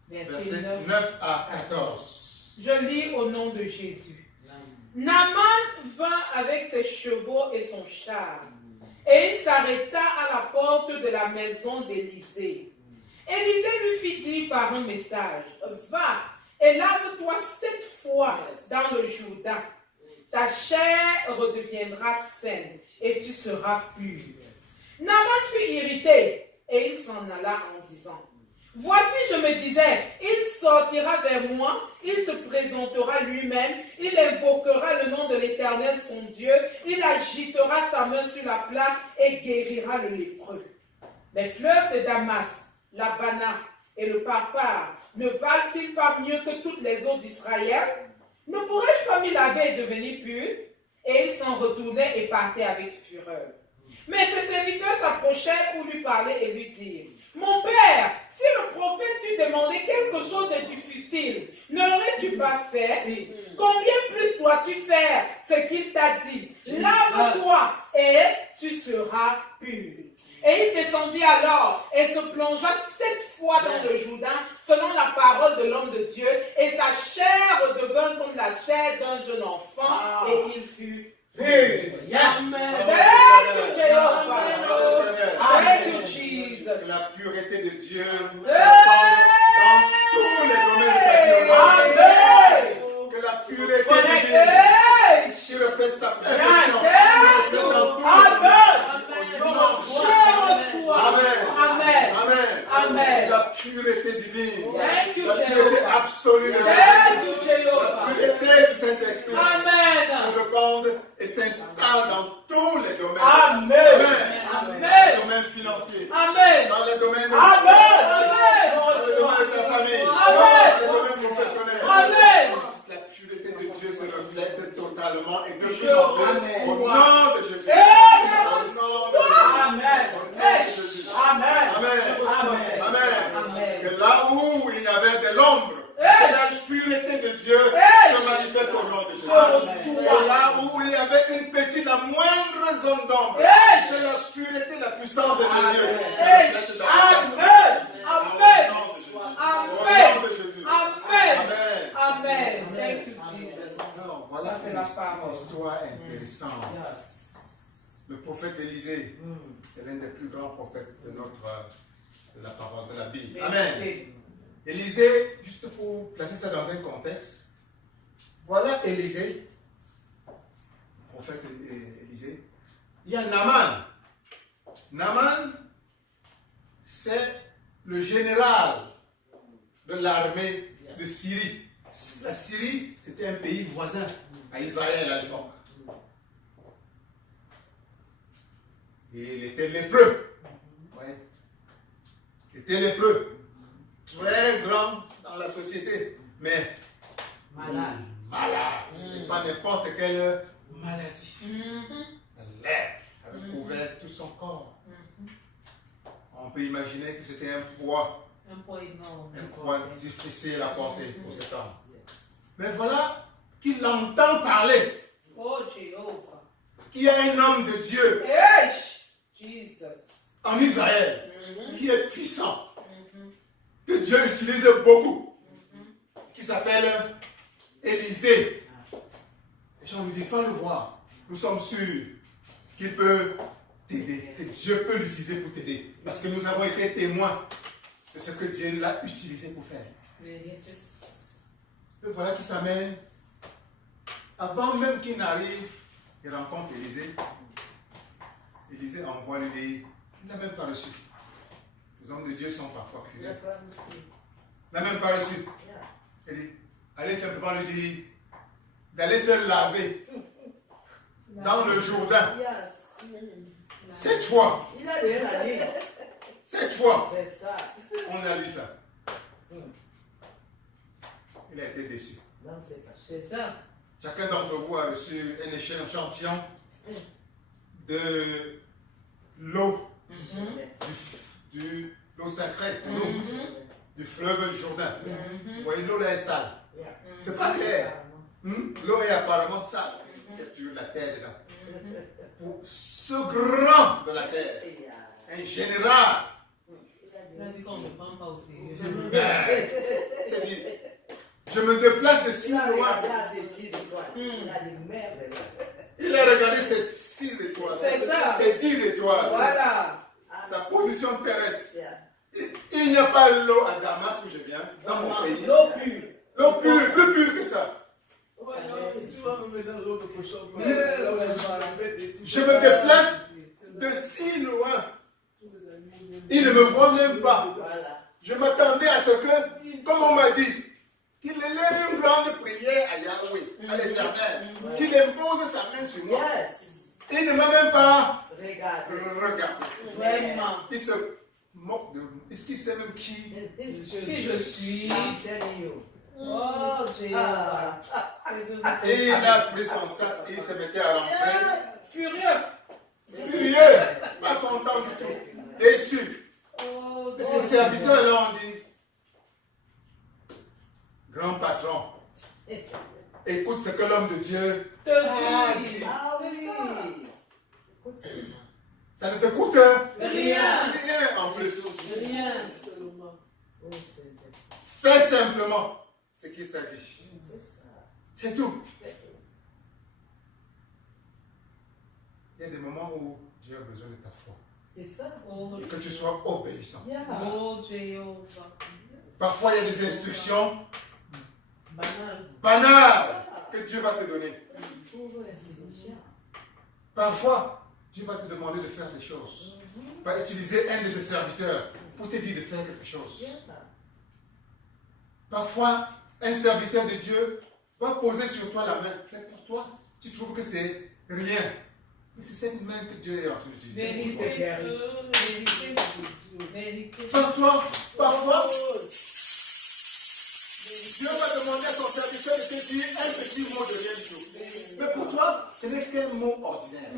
verset Verset 9. 9 à 14. Je lis au nom de Jésus. Naaman vint avec ses chevaux et son char, et il s'arrêta à la porte de la maison d'Élisée. Élisée lui fit dire par un message, va et lave-toi 7 fois dans le Jourdain. Ta chair redeviendra saine et tu seras pur. Naaman fut irrité et il s'en alla en disant, voici, je me disais, il sortira vers moi, il se présentera lui-même, il invoquera le nom de l'Éternel son Dieu, il agitera sa main sur la place et guérira le lépreux. Les fleurs de Damas, la Bana et le Parpar ne valent-ils pas mieux que toutes les eaux d'Israël? Ne pourrais-je pas m'y laver et devenir pur? Et il s'en retournait et partait avec fureur. Mais ses serviteurs s'approchèrent pour lui parler et lui dire, mon père, si le prophète t'eût demandé quelque chose de difficile, ne l'aurais-tu pas fait? Combien plus dois-tu faire ce qu'il t'a dit? Lave-toi et tu seras pur. Et il descendit alors et se plongea 7 fois dans le Jourdain, selon la parole de l'homme de Dieu, et sa chair devint comme la chair d'un jeune enfant, et il fut pur. Amen. Thank you, Jehovah. Thank you, Jesus. Que la pureté de Dieu s'étende dans tous les domaines de ta vie. Amen. Que la pureté divine qui reflète sa perfection se reflète dans tous les domaines. Je reçois. Amen. Amen. Amen. Amen. La pureté absolue de Thank Jésus. you, La Jehovah. pureté du Saint-Esprit Amen. se répande et s'installe dans tous les domaines. Amen. Dans les Amen. domaines financiers, Amen. dans les domaines Amen. dans les domaines de ta famille, Amen. dans les domaines professionnels. Amen. La pureté de Dieu se reflète totalement et de plus Je en plus reçois. au nom de Jésus. Amen. Au nom de Jésus. Amen. Au nom de Jésus. Amen. Amen. Amen. Amen. Que là où il y avait de l'ombre, Hey. la pureté de Dieu Hey. se manifeste au nom de Jésus. Je reçois. Et là où il y avait une petite, la moindre zone d'ombre, Hey. c'est la pureté, la puissance de Dieu. Hey. Se reflète dans la Amen. Amen. Amen. Au nom de Jésus. Amen. Amen. Amen. Thank you, Jesus. Alors, voilà Ça, c'est une la parole. histoire intéressante. Le prophète Élisée est l'un des plus grands prophètes de la parole de la Bible. Amen. Élisée, juste pour placer ça dans un contexte, voilà Élisée, prophète Élisée. Il y a Naaman. Naaman, c'est le général de l'armée de Syrie. La Syrie, c'était un pays voisin à Israël à l'époque. Et il était lépreux. Ouais. Il était lépreux. Très grand dans la société, mais malade. Malade. Pas n'importe quelle maladie. La lèpre avait couvert tout son corps. On peut imaginer que c'était un poids. Un poids énorme. Un poids difficile à porter pour cet homme. Mais voilà qu'il entend parler. Oh, Jehovah. Qu'il y a un homme de Dieu Hey, Jesus. en Israël qui est puissant, que Dieu utilise beaucoup, qui s'appelle Élisée. Les gens lui disent, va le voir. Nous sommes sûrs qu'il peut t'aider, que Dieu peut l'utiliser pour t'aider. Parce que nous avons été témoins de ce que Dieu l'a utilisé pour faire. Et voilà qu'il s'amène. Avant même qu'il n'arrive, il rencontre Élisée. Élisée envoie lui dire, il n'a même pas reçu. Les hommes de Dieu sont parfois cruels. Il n'a même pas reçu. Il dit, allez simplement lui dire d'aller se laver dans le Jourdain. 7 fois. Il a déjà la vie. 7 fois. C'est ça. On a lu ça. Il a été déçu. Non, c'est pas. C'est ça. Chacun d'entre vous a reçu un échantillon de l'eau, de l'eau sacrée, l'eau du fleuve Jourdain. Vous voyez, l'eau là est sale. C'est pas clair. L'eau est apparemment sale. Il y a toujours de la terre dedans. Pour ce grand de la terre, un général, Il a dit qu'on ne prend pas au sérieux. c'est-à-dire, je me déplace de si Il a loin. regardé ses 6 étoiles. Il a des merdes. Il a regardé ses 6 étoiles, C'est ça. ses 10 étoiles, Voilà. sa position terrestre. Il n'y a pas l'eau à Damas où je viens, dans mon pays. L'eau pure. L'eau pure, plus pure que ça. Je me déplace de si loin. Il ne me voit même pas. Je m'attendais à ce que, comme on m'a dit, qu'il élève une grande prière à Yahweh, à l'Éternel, qu'il impose sa main sur moi. Il ne m'a même pas regardé. Vraiment. Il se moque de nous. Est-ce qu'il sait même qui je suis? Oh, Jéhovah. Et il a pris son sac et il se mettait à rentrer. Furieux. Furieux, pas content du tout, déçu. Oh, Et ses serviteurs là ont dit, grand patron, écoute ce que l'homme de Dieu a dit. Ah oui. Ça ne te coûte Rien. rien en plus. Rien. Fais simplement ce qu'il t'a dit. C'est tout. Il y a des moments où Dieu a besoin de ta foi. C'est ça. Oh, Et que tu sois obéissant. oh, Jéhovah. Parfois, il y a des instructions Banal. banales que Dieu va te donner. Parfois, Dieu va te demander de faire des choses. Il va utiliser un de ses serviteurs pour te dire de faire quelque chose. Parfois, un serviteur de Dieu va poser sur toi la main. Mais pour toi, tu trouves que c'est rien. Mais c'est cette main que Dieu est en train d'utiliser. Parfois, Dieu va demander à son serviteur de te dire un petit mot de rien du tout. Mais pour toi, ce n'est qu'un mot ordinaire.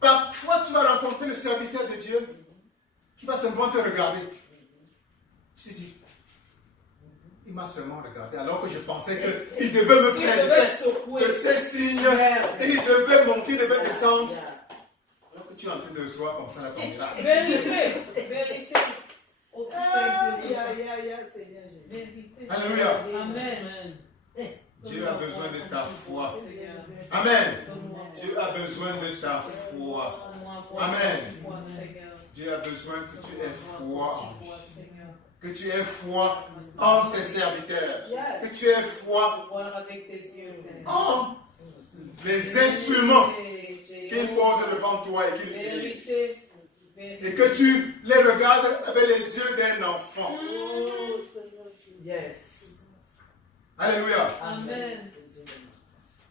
Parfois, tu vas rencontrer le serviteur de Dieu qui va simplement te regarder. Tu te dis, il m'a seulement regardé alors que je pensais qu'il devait me faire de ces signes et il devait monter, il devait descendre. Alors que tu es en train de recevoir comme ça ton miracle. Vérité. Aussi simple que ça. Alléluia. Amen. Dieu a besoin de ta foi. Amen. Dieu a besoin de ta foi. Amen. Dieu a besoin que tu aies foi en lui. Que tu aies foi en ses serviteurs. Que tu aies foi en les instruments qu'il pose devant toi et qu'il utilise. Et que tu les regardes avec les yeux d'un enfant. Yes. Alléluia. Amen.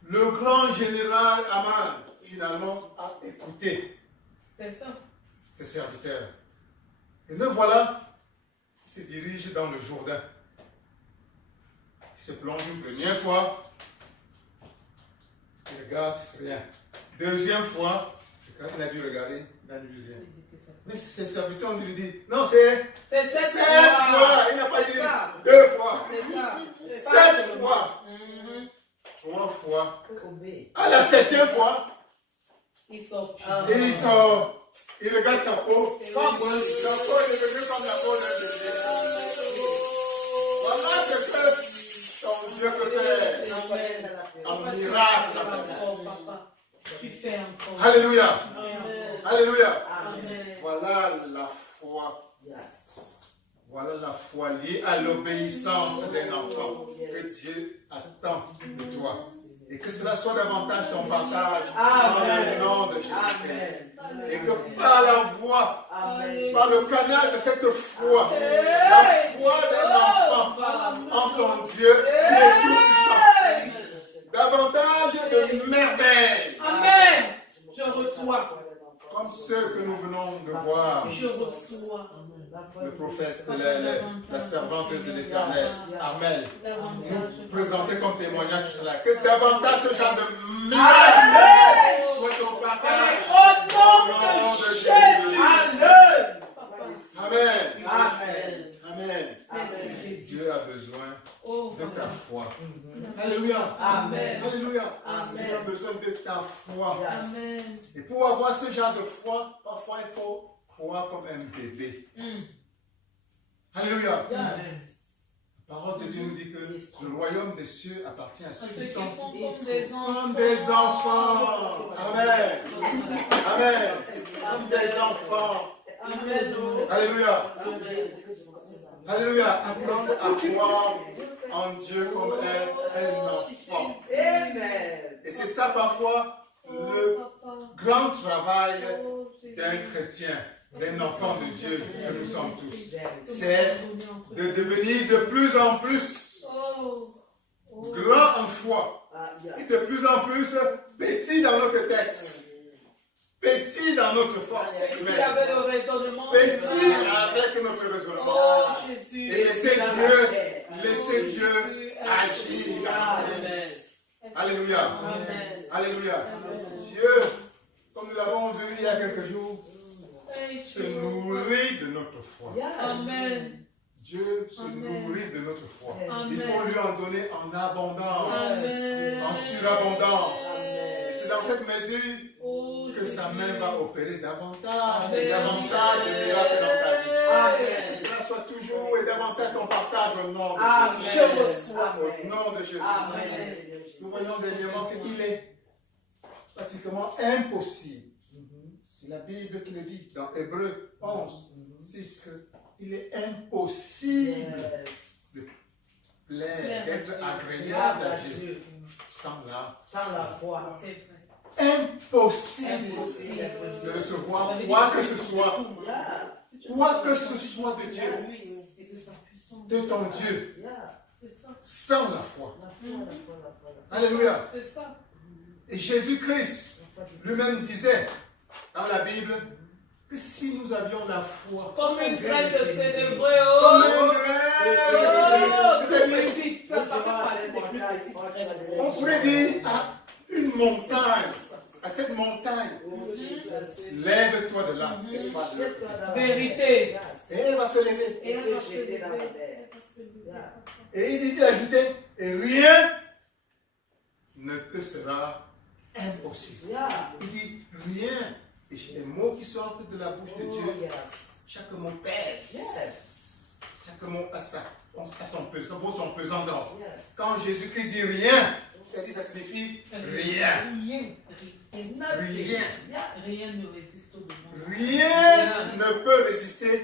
Le grand général Aman, finalement, a écouté ses serviteurs. Et le voilà, il se dirige dans le Jourdain. Il se plonge une première fois. Il regarde rien. Deuxième fois, quand il a dû regarder, il n'a vu rien. Mais ses serviteurs lui disent, non, c'est 7 fois. Il n'a pas dit 2 fois. 7 fois. 3 fois. À la 7e fois, il sort. Il regarde sa peau. Sa peau est devenue comme la peau d'un bébé. Voilà ce que ton Dieu peut faire. Un miracle dans ta vie. Alléluia. Alléluia. Voilà la foi. Voilà la foi liée à l'obéissance d'un enfant que Dieu attend de toi. Et que cela soit davantage ton partage dans le nom de Jésus-Christ. Et que par la voix, par le canal de cette foi, la foi d'un enfant en son Dieu qui est tout puissant, davantage de merveilles. Amen. Je reçois. Comme ceux que nous venons de voir. Je reçois. Le prophète, la servante de l'Éternel. Amen. Nous présenter comme témoignage tout cela. Que davantage ce genre de miracles soit ton partage. Au nom de Jésus. Amen. Amen. Amen. Dieu a besoin de ta foi. Alléluia. Amen. Alléluia. Amen. Dieu a besoin de ta foi. Amen. Et pour avoir ce genre de foi, parfois il faut croire comme un bébé. Alléluia. Yes. La parole de Dieu nous dit que le royaume des cieux appartient à ceux qui sont comme des enfants. Amen. Amen. Comme des enfants. Amen. Alléluia. Alléluia. Apprendre à croire en Dieu comme un enfant. Et c'est ça parfois le grand travail d'un chrétien, d'un enfant de Dieu que nous sommes tous. C'est de devenir de plus en plus grand en foi et de plus en plus petit dans notre tête, petit dans notre force humaine, petit avec notre raisonnement. Et laissez Dieu agir dans nous. Alléluia. Alléluia. Dieu, comme nous l'avons vu il y a quelques jours, se nourrit de notre foi. Amen. Dieu se nourrit de notre foi. Il faut lui en donner en abondance, en surabondance. Et c'est dans cette mesure que sa main va opérer davantage et davantage de miracles dans ta vie. Que cela soit toujours et davantage ton partage au nom de Jésus. Au nom de Jésus. Nous voyons dernièrement qu'il est pratiquement impossible. C'est la Bible qui le dit dans Hébreux 11, 6, qu'il est impossible de plaire, d'être agréable à Dieu sans la foi. Impossible de recevoir quoi que ce soit quoi que ce soit de Dieu, de ton Dieu, sans la foi. Alléluia. Et Jésus-Christ lui-même disait dans la Bible que si nous avions la foi, comme une graine de sénévré, comme une graine, on pourrait dire à une montagne, à cette montagne, lève-toi de là. vérité. Et elle va se lever. Et il ajoutait, et rien ne te sera impossible. Il dit, rien. Et les mots qui sortent de la bouche de Dieu, chaque mot pèse. Chaque mot a son pesant d'or. Quand Jésus-Christ dit rien, c'est-à-dire ça signifie rien. Rien ne résiste au devant. Rien ne peut résister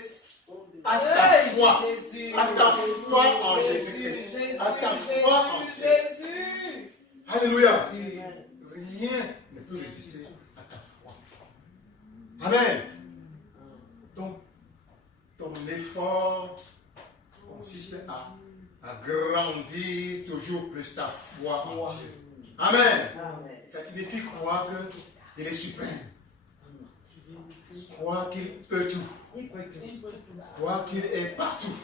à ta foi. À ta foi en Jésus-Christ. À ta foi en Jésus. Alléluia. Rien ne peut résister à ta foi. Amen. Donc, ton effort consiste à grandir toujours plus ta foi en Dieu. Amen. Ça signifie croire qu'il est suprême. Croire qu'il peut tout. Croire qu'il est partout.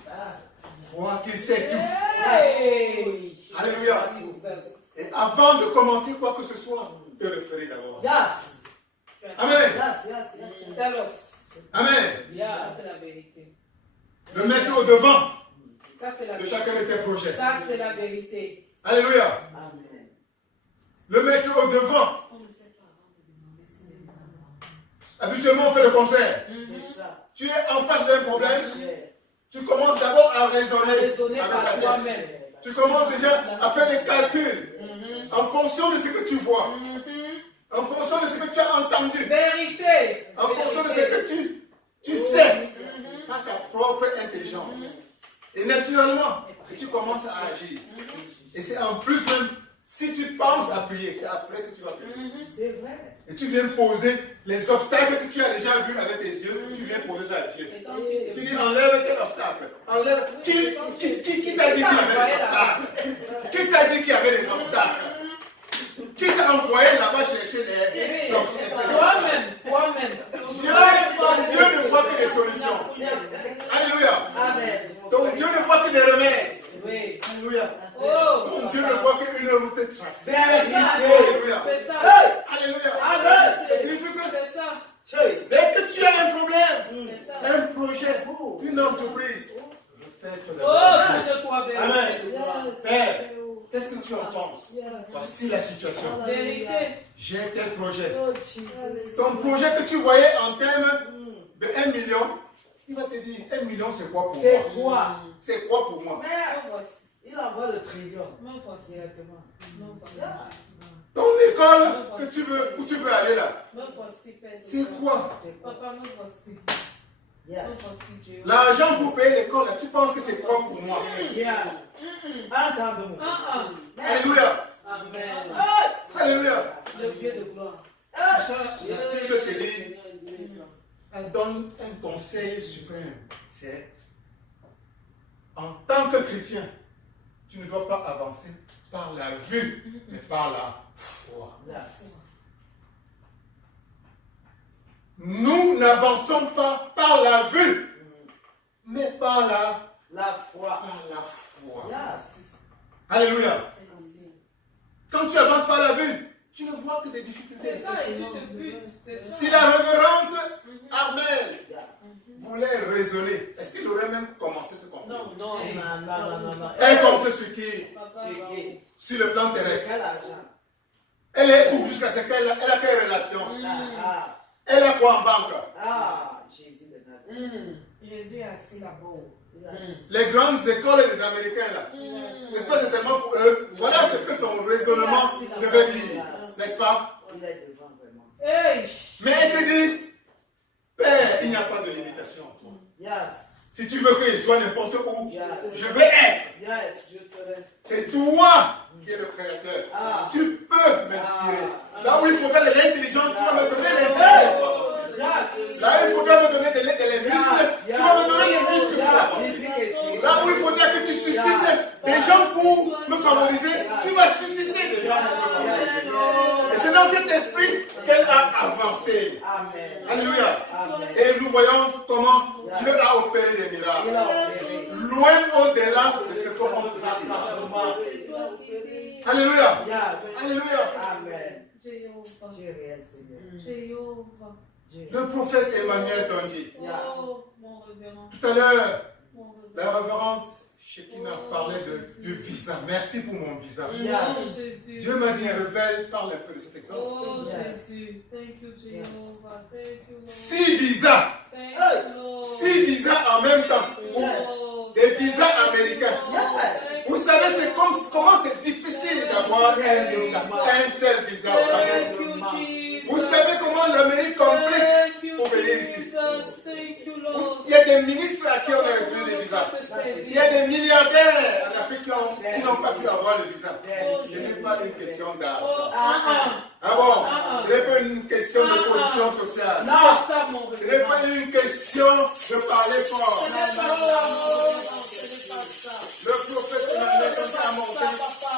Croire qu'il sait tout. Alléluia. Et avant de commencer quoi que ce soit, te le ferai d'abord. Amen. Amen. C'est la vérité. Le mettre au devant Ça, c'est la de vérité. chacun de tes projets. Ça, c'est la vérité. Alléluia. Le mettre au devant. Habituellement, on fait le contraire. Tu es en face d'un problème. Tu commences d'abord à raisonner avec par ta toi-même. tête. Tu commences déjà à faire des calculs en fonction de ce que tu vois, en fonction de ce que tu as entendu, Vérité. en fonction de ce que tu sais, par ta propre intelligence. Et naturellement, tu commences à agir. Et c'est en plus même, si tu penses à prier, c'est après que tu vas prier. C'est vrai. Et tu viens poser les obstacles que tu as déjà vus avec tes yeux, tu viens poser ça à Dieu. Tu dis enlève tel obstacle. Enlève. Qui t'a dit qu'il y avait des obstacles? Qui t'a dit qu'il y avait des obstacles? Qui t'a envoyé là-bas chercher des obstacles? Toi-même. Dieu ne voit que des solutions. Alléluia. Donc Dieu ne voit que des remèdes. Oui. Alléluia. Oh. Donc Dieu ne voit qu'une route tracée. Alléluia. C'est ça. Alléluia. Amen. Ça signifie que C'est ça. dès que tu as un problème, C'est ça. un projet, une entreprise, refais-toi Oh, d'abord. c'est de toi, vérité. Amen. Père, qu'est-ce que tu en penses? Voici la situation. Vérité. J'ai tel projet. Ton projet que tu voyais en termes de 1 million, il va te dire 1 million c'est quoi pour moi? C'est quoi? C'est quoi pour moi? Il envoie le trillion. Directement. Ton école que tu veux, où tu veux aller là, c'est quoi? Papa, me voici. L'argent pour payer l'école, là, tu penses que c'est quoi pour moi? Alléluia. Amen. Alléluia. Le Dieu de gloire. Pour ça, la Bible te dit, elle donne un conseil suprême. C'est, en tant que chrétien, tu ne dois pas avancer par la vue, mais par la foi. Nous n'avançons pas par la vue, mais par la foi. Alléluia. Quand tu avances par la vue, tu ne vois que des difficultés. C'est ça, et tu te butes. Si la révérende Armel voulait raisonner, est-ce qu'il aurait même commencé ce conflit? Non. Elle compte sur qui? Sur le plan terrestre. Elle est où jusqu'à ce qu'elle a quelle relation? Elle a quoi en banque? Jésus de Nazareth. Jésus est assis là-bas. Les grandes écoles des Américains là, n'est-ce pas, c'est seulement pour eux? Voilà ce que son raisonnement devait dire, n'est-ce pas? Il est devant vraiment. Hey. Mais elle s'est dit, Père, il n'y a pas de limitation en toi. Si tu veux qu'il soit n'importe où, je vais être. C'est toi qui es le créateur. Tu peux m'inspirer. Là où il faudrait de l'intelligence, tu vas me donner l'intelligence. Là, il faudra me donner des muscles. Tu vas me donner des muscles pour avancer. Là où il faudra que tu suscites des gens pour me favoriser, tu vas susciter des gens pour me favoriser. Et c'est dans cet esprit qu'elle a avancé. Alléluia. Et nous voyons comment Dieu a opéré des miracles. Loin au-delà de ce qu'on peut imaginer. Alléluia. Alléluia. Amen. Jéhovah. Dieu est réel, Seigneur. Jéhovah. Le prophète Emmanuel Tondi. Oh, mon révérend. Tout à l'heure, Mon révérend. la révérende Shekina parlait du visa. Merci pour mon visa. Oh, Jésus. Dieu m'a dit, révèle, parle un peu de cet exemple. Oh, Jésus. Thank you, Jehovah. Thank you, Lord. 6 visas. Thank you, Lord. 6 visas en même temps. Oh, Des visas américains. Thank Vous savez, c'est comment c'est difficile d'avoir un visa, un seul visa. you, Jesus. Vous savez comment l'Amérique complique Thank you, pour venir ici. Jesus. Thank you, Lord. Il y a des ministres à qui on a refusé des visas. Il y a des milliardaires en Afrique qui n'ont pas pu avoir le visa. Ce n'est pas une question d'argent. Ah bon? Ce n'est pas une question de position sociale. Non, ça, mon Ce n'est pas une question de parler fort. Le prophète Emmanuel a monté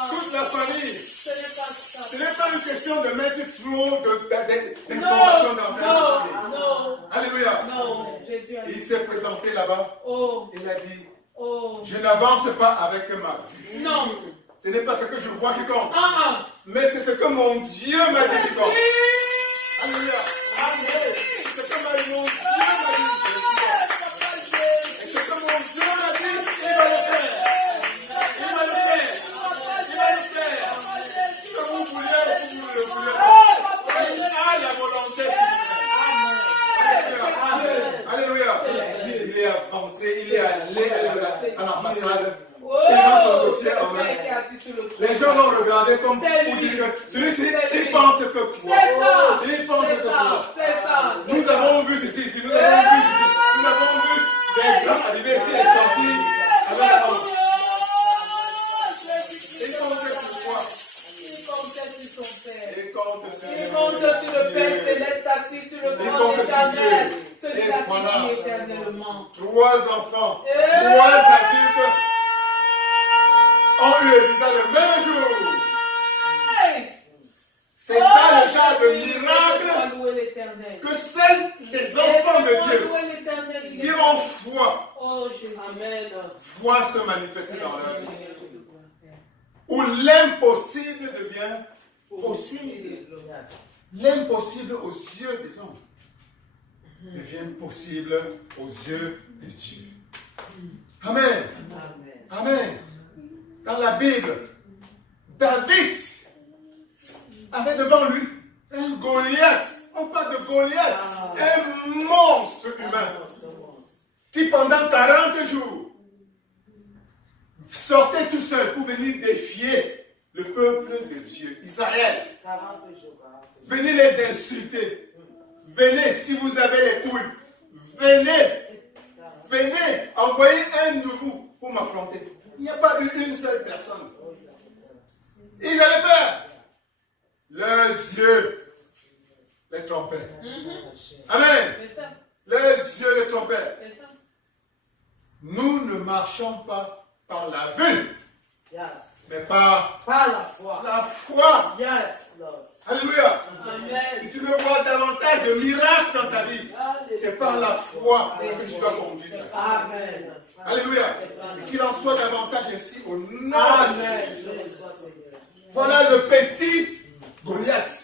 toute la famille. Ce n'est pas une question de mettre trop d'informations dans un dossier. Non, Alléluia. non, Jésus a Il dit. s'est présenté là-bas. Oh, Il a dit, oh, je n'avance pas avec ma vue. non. Ce n'est pas ce que je vois qui compte. Ah, Mais c'est ce que mon Dieu m'a dit qui compte. Alléluia. C'est ce que mon Dieu m'a dit. Et ce que mon Dieu m'a dit, il va le faire. Il va le faire. Il va le faire. Que vous voulez ou vous ne le voulez pas. Il a la volonté. Alléluia. Il est avancé, il est allé à l'ambassade. Il a son dossier en main. Les gens l'ont regardé comme pour dire que celui-ci, il pense que quoi. Il pense que quoi. Nous avons vu ceci ici, nous avons vu ceci. Nous avons vu des grands arriver ici et sortir avec la honte. Il compte sur quoi? Il compte sur le Père céleste assis sur le Il trône compte sur éternel. Dieu. Celui Et qui voilà. vit éternellement. 3 enfants, 3 adultes ont eu le visa le même jour. C'est ça le genre de miracle que seuls les enfants de Dieu qui ont foi Oh Jésus. Amen. voient se manifester dans leur vie. Où l'impossible devient possible. L'impossible aux yeux des hommes devient possible aux yeux de Dieu. Amen. Amen. Dans la Bible, David avait devant lui un Goliath. On parle de Goliath, un monstre humain qui pendant 40 jours sortait tout seul pour venir défier le peuple de Dieu, Israël. Venez les insulter. Venez, si vous avez les couilles, venez, envoyez un de vous pour m'affronter. Il n'y a pas eu une seule personne. Ils avaient peur. Leurs yeux les trompaient. Amen. Leurs yeux les trompaient. Nous ne marchons pas par la vue, mais par la foi. la foi. Yes, Lord. Alléluia. Amen. Si tu veux voir davantage de miracles dans ta vie, c'est par la foi que tu dois conduire. Amen. Alléluia. Et qu'il en soit davantage ainsi au nom de Amen. Jésus. Voilà le petit Goliath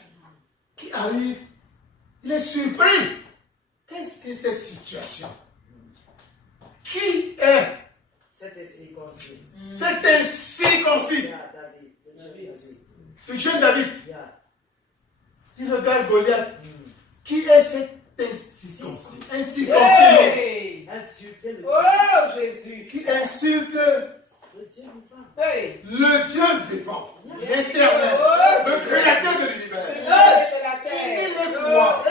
qui arrive. Il est surpris. Qu'est-ce que cette situation? Qui est C'était circoncis. cet incirconcis? Le jeune David. Il regarde Goliath. Qui est cet incirconcis? Incirconcis. Insulter le Oh Jésus. Qui insulte Dieu vivant. Hey. le Dieu vivant, l'éternel, le créateur de l'univers. Qui est toi?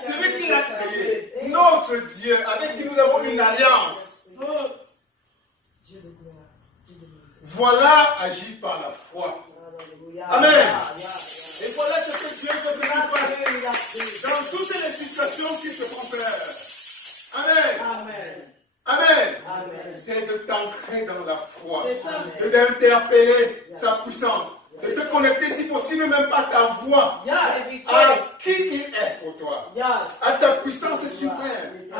Celui qui l'a créé, notre Dieu, avec qui nous avons une alliance. Dieu de gloire. Dieu de miséricorde. Voilà agi par la foi. Alléluia. Amen. Yeah. Et voilà ce que Dieu veut que tu fasses. dans toutes les situations qui te font peur. Amen. Amen. C'est de t'ancrer dans la foi, d'interpeller sa puissance, de te connecter si possible même pas ta voix à qui il est pour toi, à sa puissance suprême.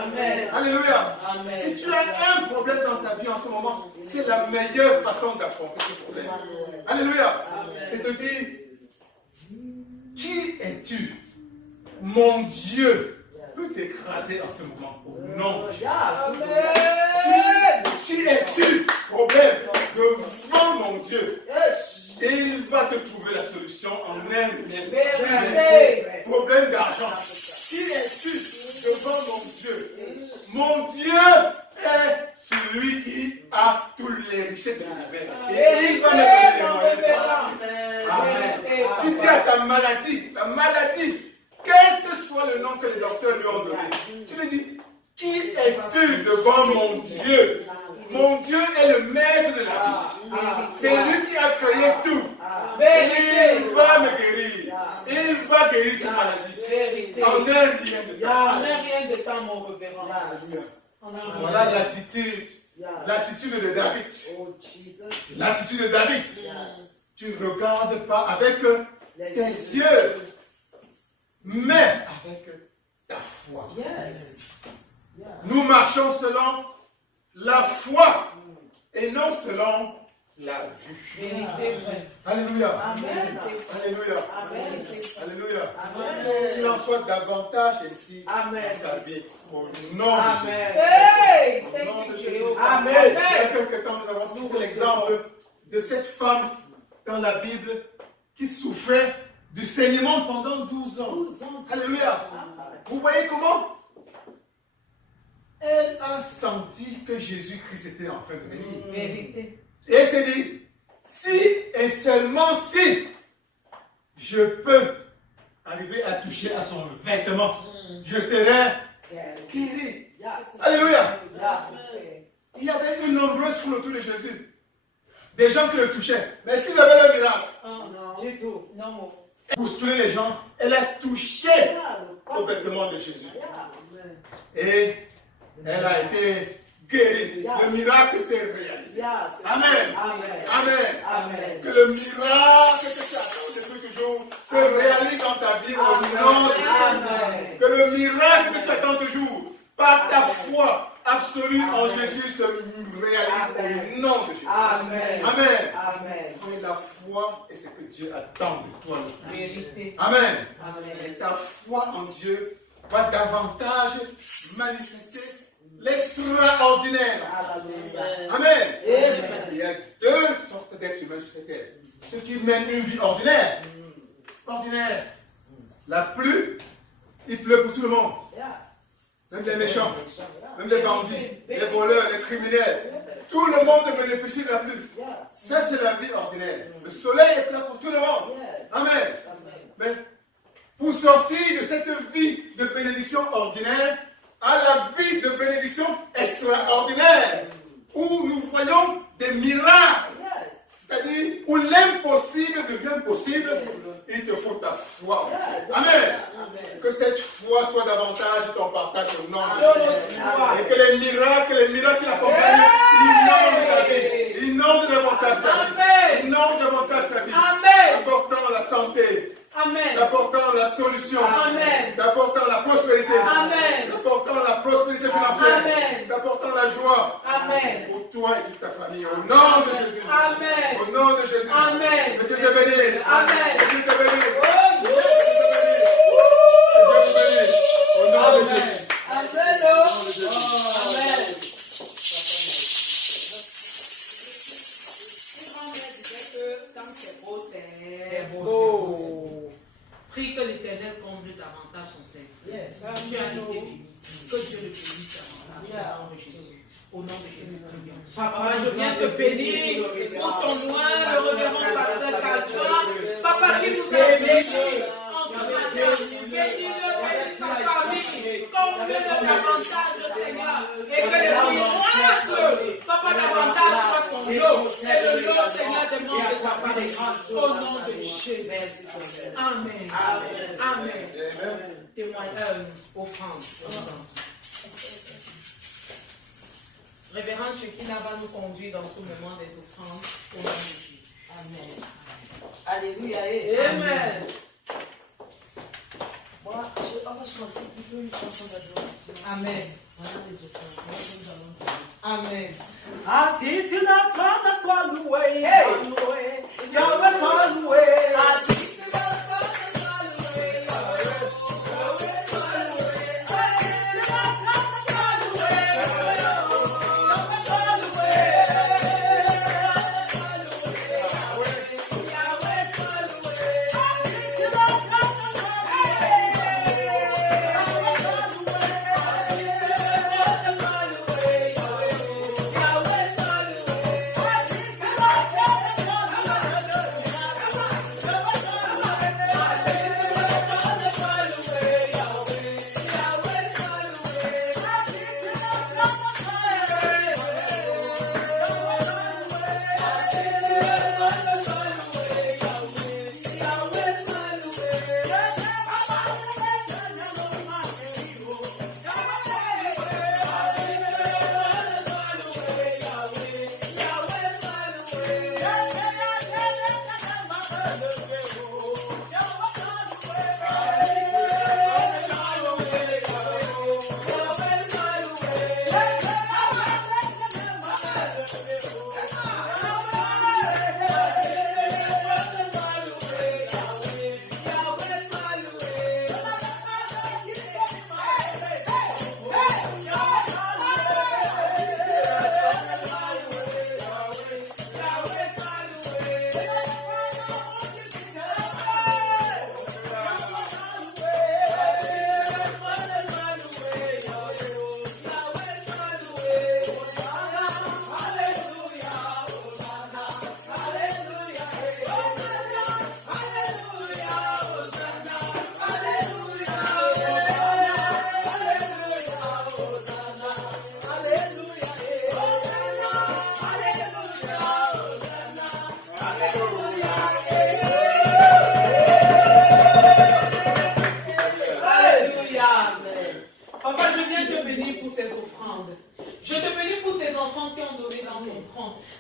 Alléluia. Si tu as un problème dans ta vie en ce moment, c'est la meilleure façon d'affronter ce problème. Alléluia. C'est de dire, qui es-tu? Mon Dieu peut t'écraser en ce moment au nom de Jésus. Qui es-tu? Problème devant mon Dieu. Et il va te trouver la solution en un problème d'argent. Qui es-tu devant mon Dieu? Mon Dieu est celui qui a toutes les richesses de l'univers. Et il va me donner les moyens de passer. Amen. Tu dis à ta maladie, la maladie, quel que soit le nom que les docteurs lui ont donné, tu lui dis, qui es-tu devant mon Dieu? Mon Dieu est le maître de la vie. C'est lui qui a créé tout. Il va me guérir. Il va guérir cette maladie. En un rien de temps. Mon révérend. Voilà l'attitude de David. L'attitude de David. Tu ne regardes pas avec tes yeux, mais avec ta foi. Nous marchons selon la foi et non selon la vue. Alléluia. Alléluia. Alléluia. Qu'il en soit davantage ici dans ta vie. Au nom de Jésus. Au nom de Jésus. Il y a quelque temps, nous avons cité l'exemple de cette femme dans la Bible qui souffrait du saignement pendant 12 ans. Alléluia. Vous voyez comment elle a senti que Jésus-Christ était en train de venir. Et elle s'est dit, si et seulement si je peux arriver à toucher à son vêtement, je serai guéri. Alléluia. Il y avait une nombreuse foule autour de Jésus. Des gens qui le touchaient. Mais est-ce qu'ils avaient le miracle? Non, du tout. Non. Bousculer les gens. Elle a touché au vêtement de Jésus. Et elle a été guérie. Le miracle s'est réalisé. Amen. Amen. Que le miracle que tu attends depuis toujours se réalise dans ta vie au nom de Jésus. Que le miracle que tu attends toujours par ta foi absolue en Jésus se réalise au nom de Jésus. Amen. Et la foi est ce que Dieu attend de toi le plus. Amen. Et ta foi en Dieu va davantage manifester l'extraordinaire. Amen. Il y a deux sortes d'êtres humains sur cette terre. Ceux qui mènent une vie ordinaire. La pluie, il pleut pour tout le monde. Même les méchants, même les bandits, les voleurs, les criminels. Tout le monde bénéficie de la pluie. Ça, c'est la vie ordinaire. Le soleil est là pour tout le monde. Amen. Mais pour sortir de cette vie de bénédiction ordinaire à la vie de bénédiction extraordinaire, où nous voyons des miracles, c'est-à-dire où l'impossible devient possible, il te faut ta foi. Amen. Que cette foi soit davantage ton partage au nom de Jésus. Et que les miracles qui l'accompagnent, inondent ta vie, inondent davantage ta vie, inondent davantage ta vie, apportant la santé, d'apportant la solution, d'apportant la prospérité, d'apportant la prospérité financière, d'apportant la joie pour toi et toute ta famille. Au nom de Jésus. Au nom de Jésus. Que Dieu te bénisse. Que Dieu te bénisse. Que Dieu te bénisse. Au nom de Jésus. C'est beau. Prie que l'Éternel comble davantage son sein. Tu as été béni. Que Dieu le bénisse davantage. Au nom de Jésus. Au nom de Jésus, prions. Papa, je viens te bénir pour ton noir, le révérend pasteur Calvin. Papa qui nous a bénis en ce matin. Bénis-le, bénis sa famille. Comble-le davantage, Seigneur. Et que les miracles, Papa, davantage soit ton lot. Et le lot, Seigneur, des membres de sa famille. Au nom de Jésus. Amen. Amen. offrande. Révérende Shekina va nous conduire dans ce moment des offrandes au nom de Jésus. Amen. Alléluia. Amen. Moi, on va chanter plutôt une chanson d'adoration. Amen. Voilà les offrandes. Amen. Assis sur la trône, sois loué. Hey. Loué. Yahweh, sois loué. Assis sur la trône, sois loué. Yahweh, sois loué. Assis sur la trône, sois loué. Yahweh, sois loué. Yahweh, sois loué. Assis sur la trône, sois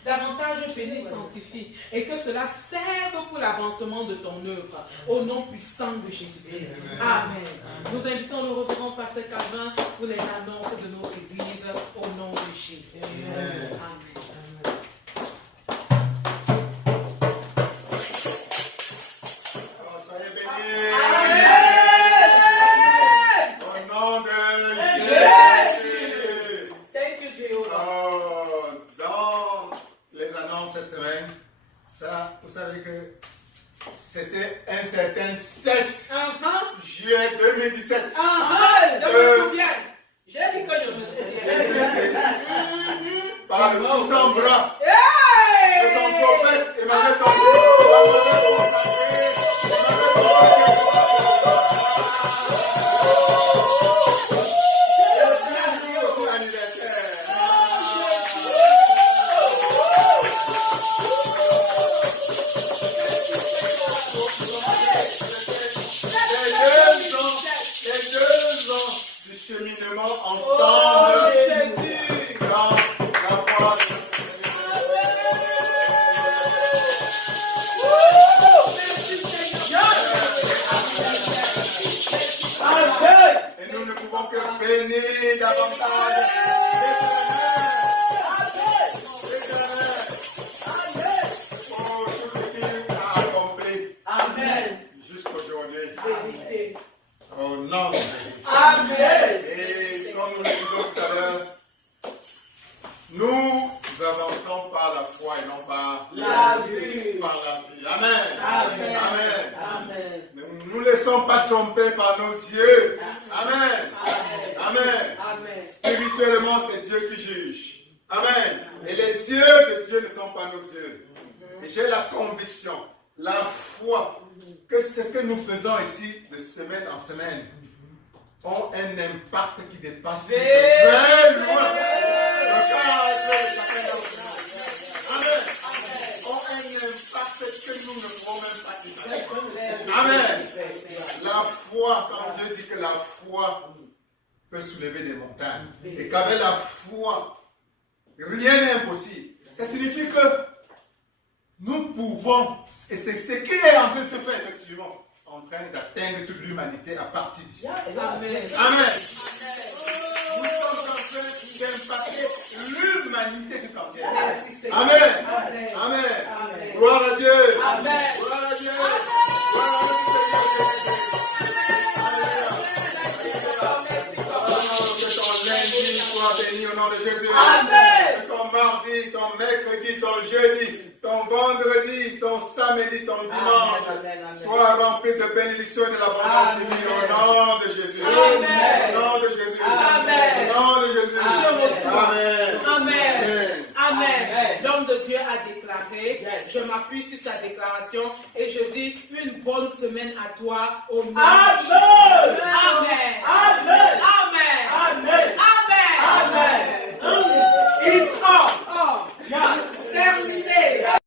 davantage béni, sanctifie, et que cela serve pour l'avancement de ton œuvre, au nom puissant de Jésus-Christ. Amen. Nous invitons le révérend Pasteur Calvin pour les annonces de notre Église, au nom de Jésus. Amen. Soyez bénis. Amen. Au nom de Jésus. Thank you, Jehovah. Dans les annonces cette semaine, ça, vous savez que c'était un certain 7 juillet 2017. Je me souviens. J'ai dit que je me souviens. Par le puissant bras Hey! de son prophète Emmanuel les 2 ans du cheminement ensemble dans la foi. Et nous ne pouvons que bénir davantage. Pour tout ce qu'il a accompli. Amen. Jusqu'aujourd'hui. Vérité. Au nom de Jésus. Amen. Et comme nous le disions tout à l'heure, nous avançons par la foi et non par la vue. Par la vie. Amen. Amen. Amen. Amen. Ne nous laissons pas tromper par nos yeux. Amen. Amen. Amen. Spirituellement, c'est Dieu qui juge. Amen. Et les yeux de Dieu ne sont pas nos yeux. Et j'ai la conviction, la foi, que ce que nous faisons ici de semaine en semaine ont un impact qui dépasse de très loin le cas de chacun d'entre nous. Amen. Ont un impact que nous ne pouvons même pas imaginer. Amen. La foi, quand Dieu dit que la foi peut soulever des montagnes, et qu'avec la foi, rien n'est impossible. Ça signifie que nous pouvons, et c'est ce qui est en train de se faire effectivement, en train d'atteindre toute l'humanité à partir d'ici. Amen. Amen. Nous sommes en train d'impacter l'humanité tout entière. Amen. Amen. Gloire à Dieu. Amen. Gloire à Dieu. Gloire à Dieu. Que ton lundi soit béni au nom de Jésus. Amen. Que ton mardi, ton mercredi, ton jeudi, ton vendredi, ton samedi, ton dimanche soit rempli de bénédictions et de l'abondance divine au nom de Jésus. Amen. Au nom de Jésus. Amen. Au nom de Jésus. Je reçois. Amen. Amen. Amen. Amen. L'homme de Dieu a déclaré, je m'appuie sur sa déclaration et je dis une bonne semaine à toi au nom de Jésus.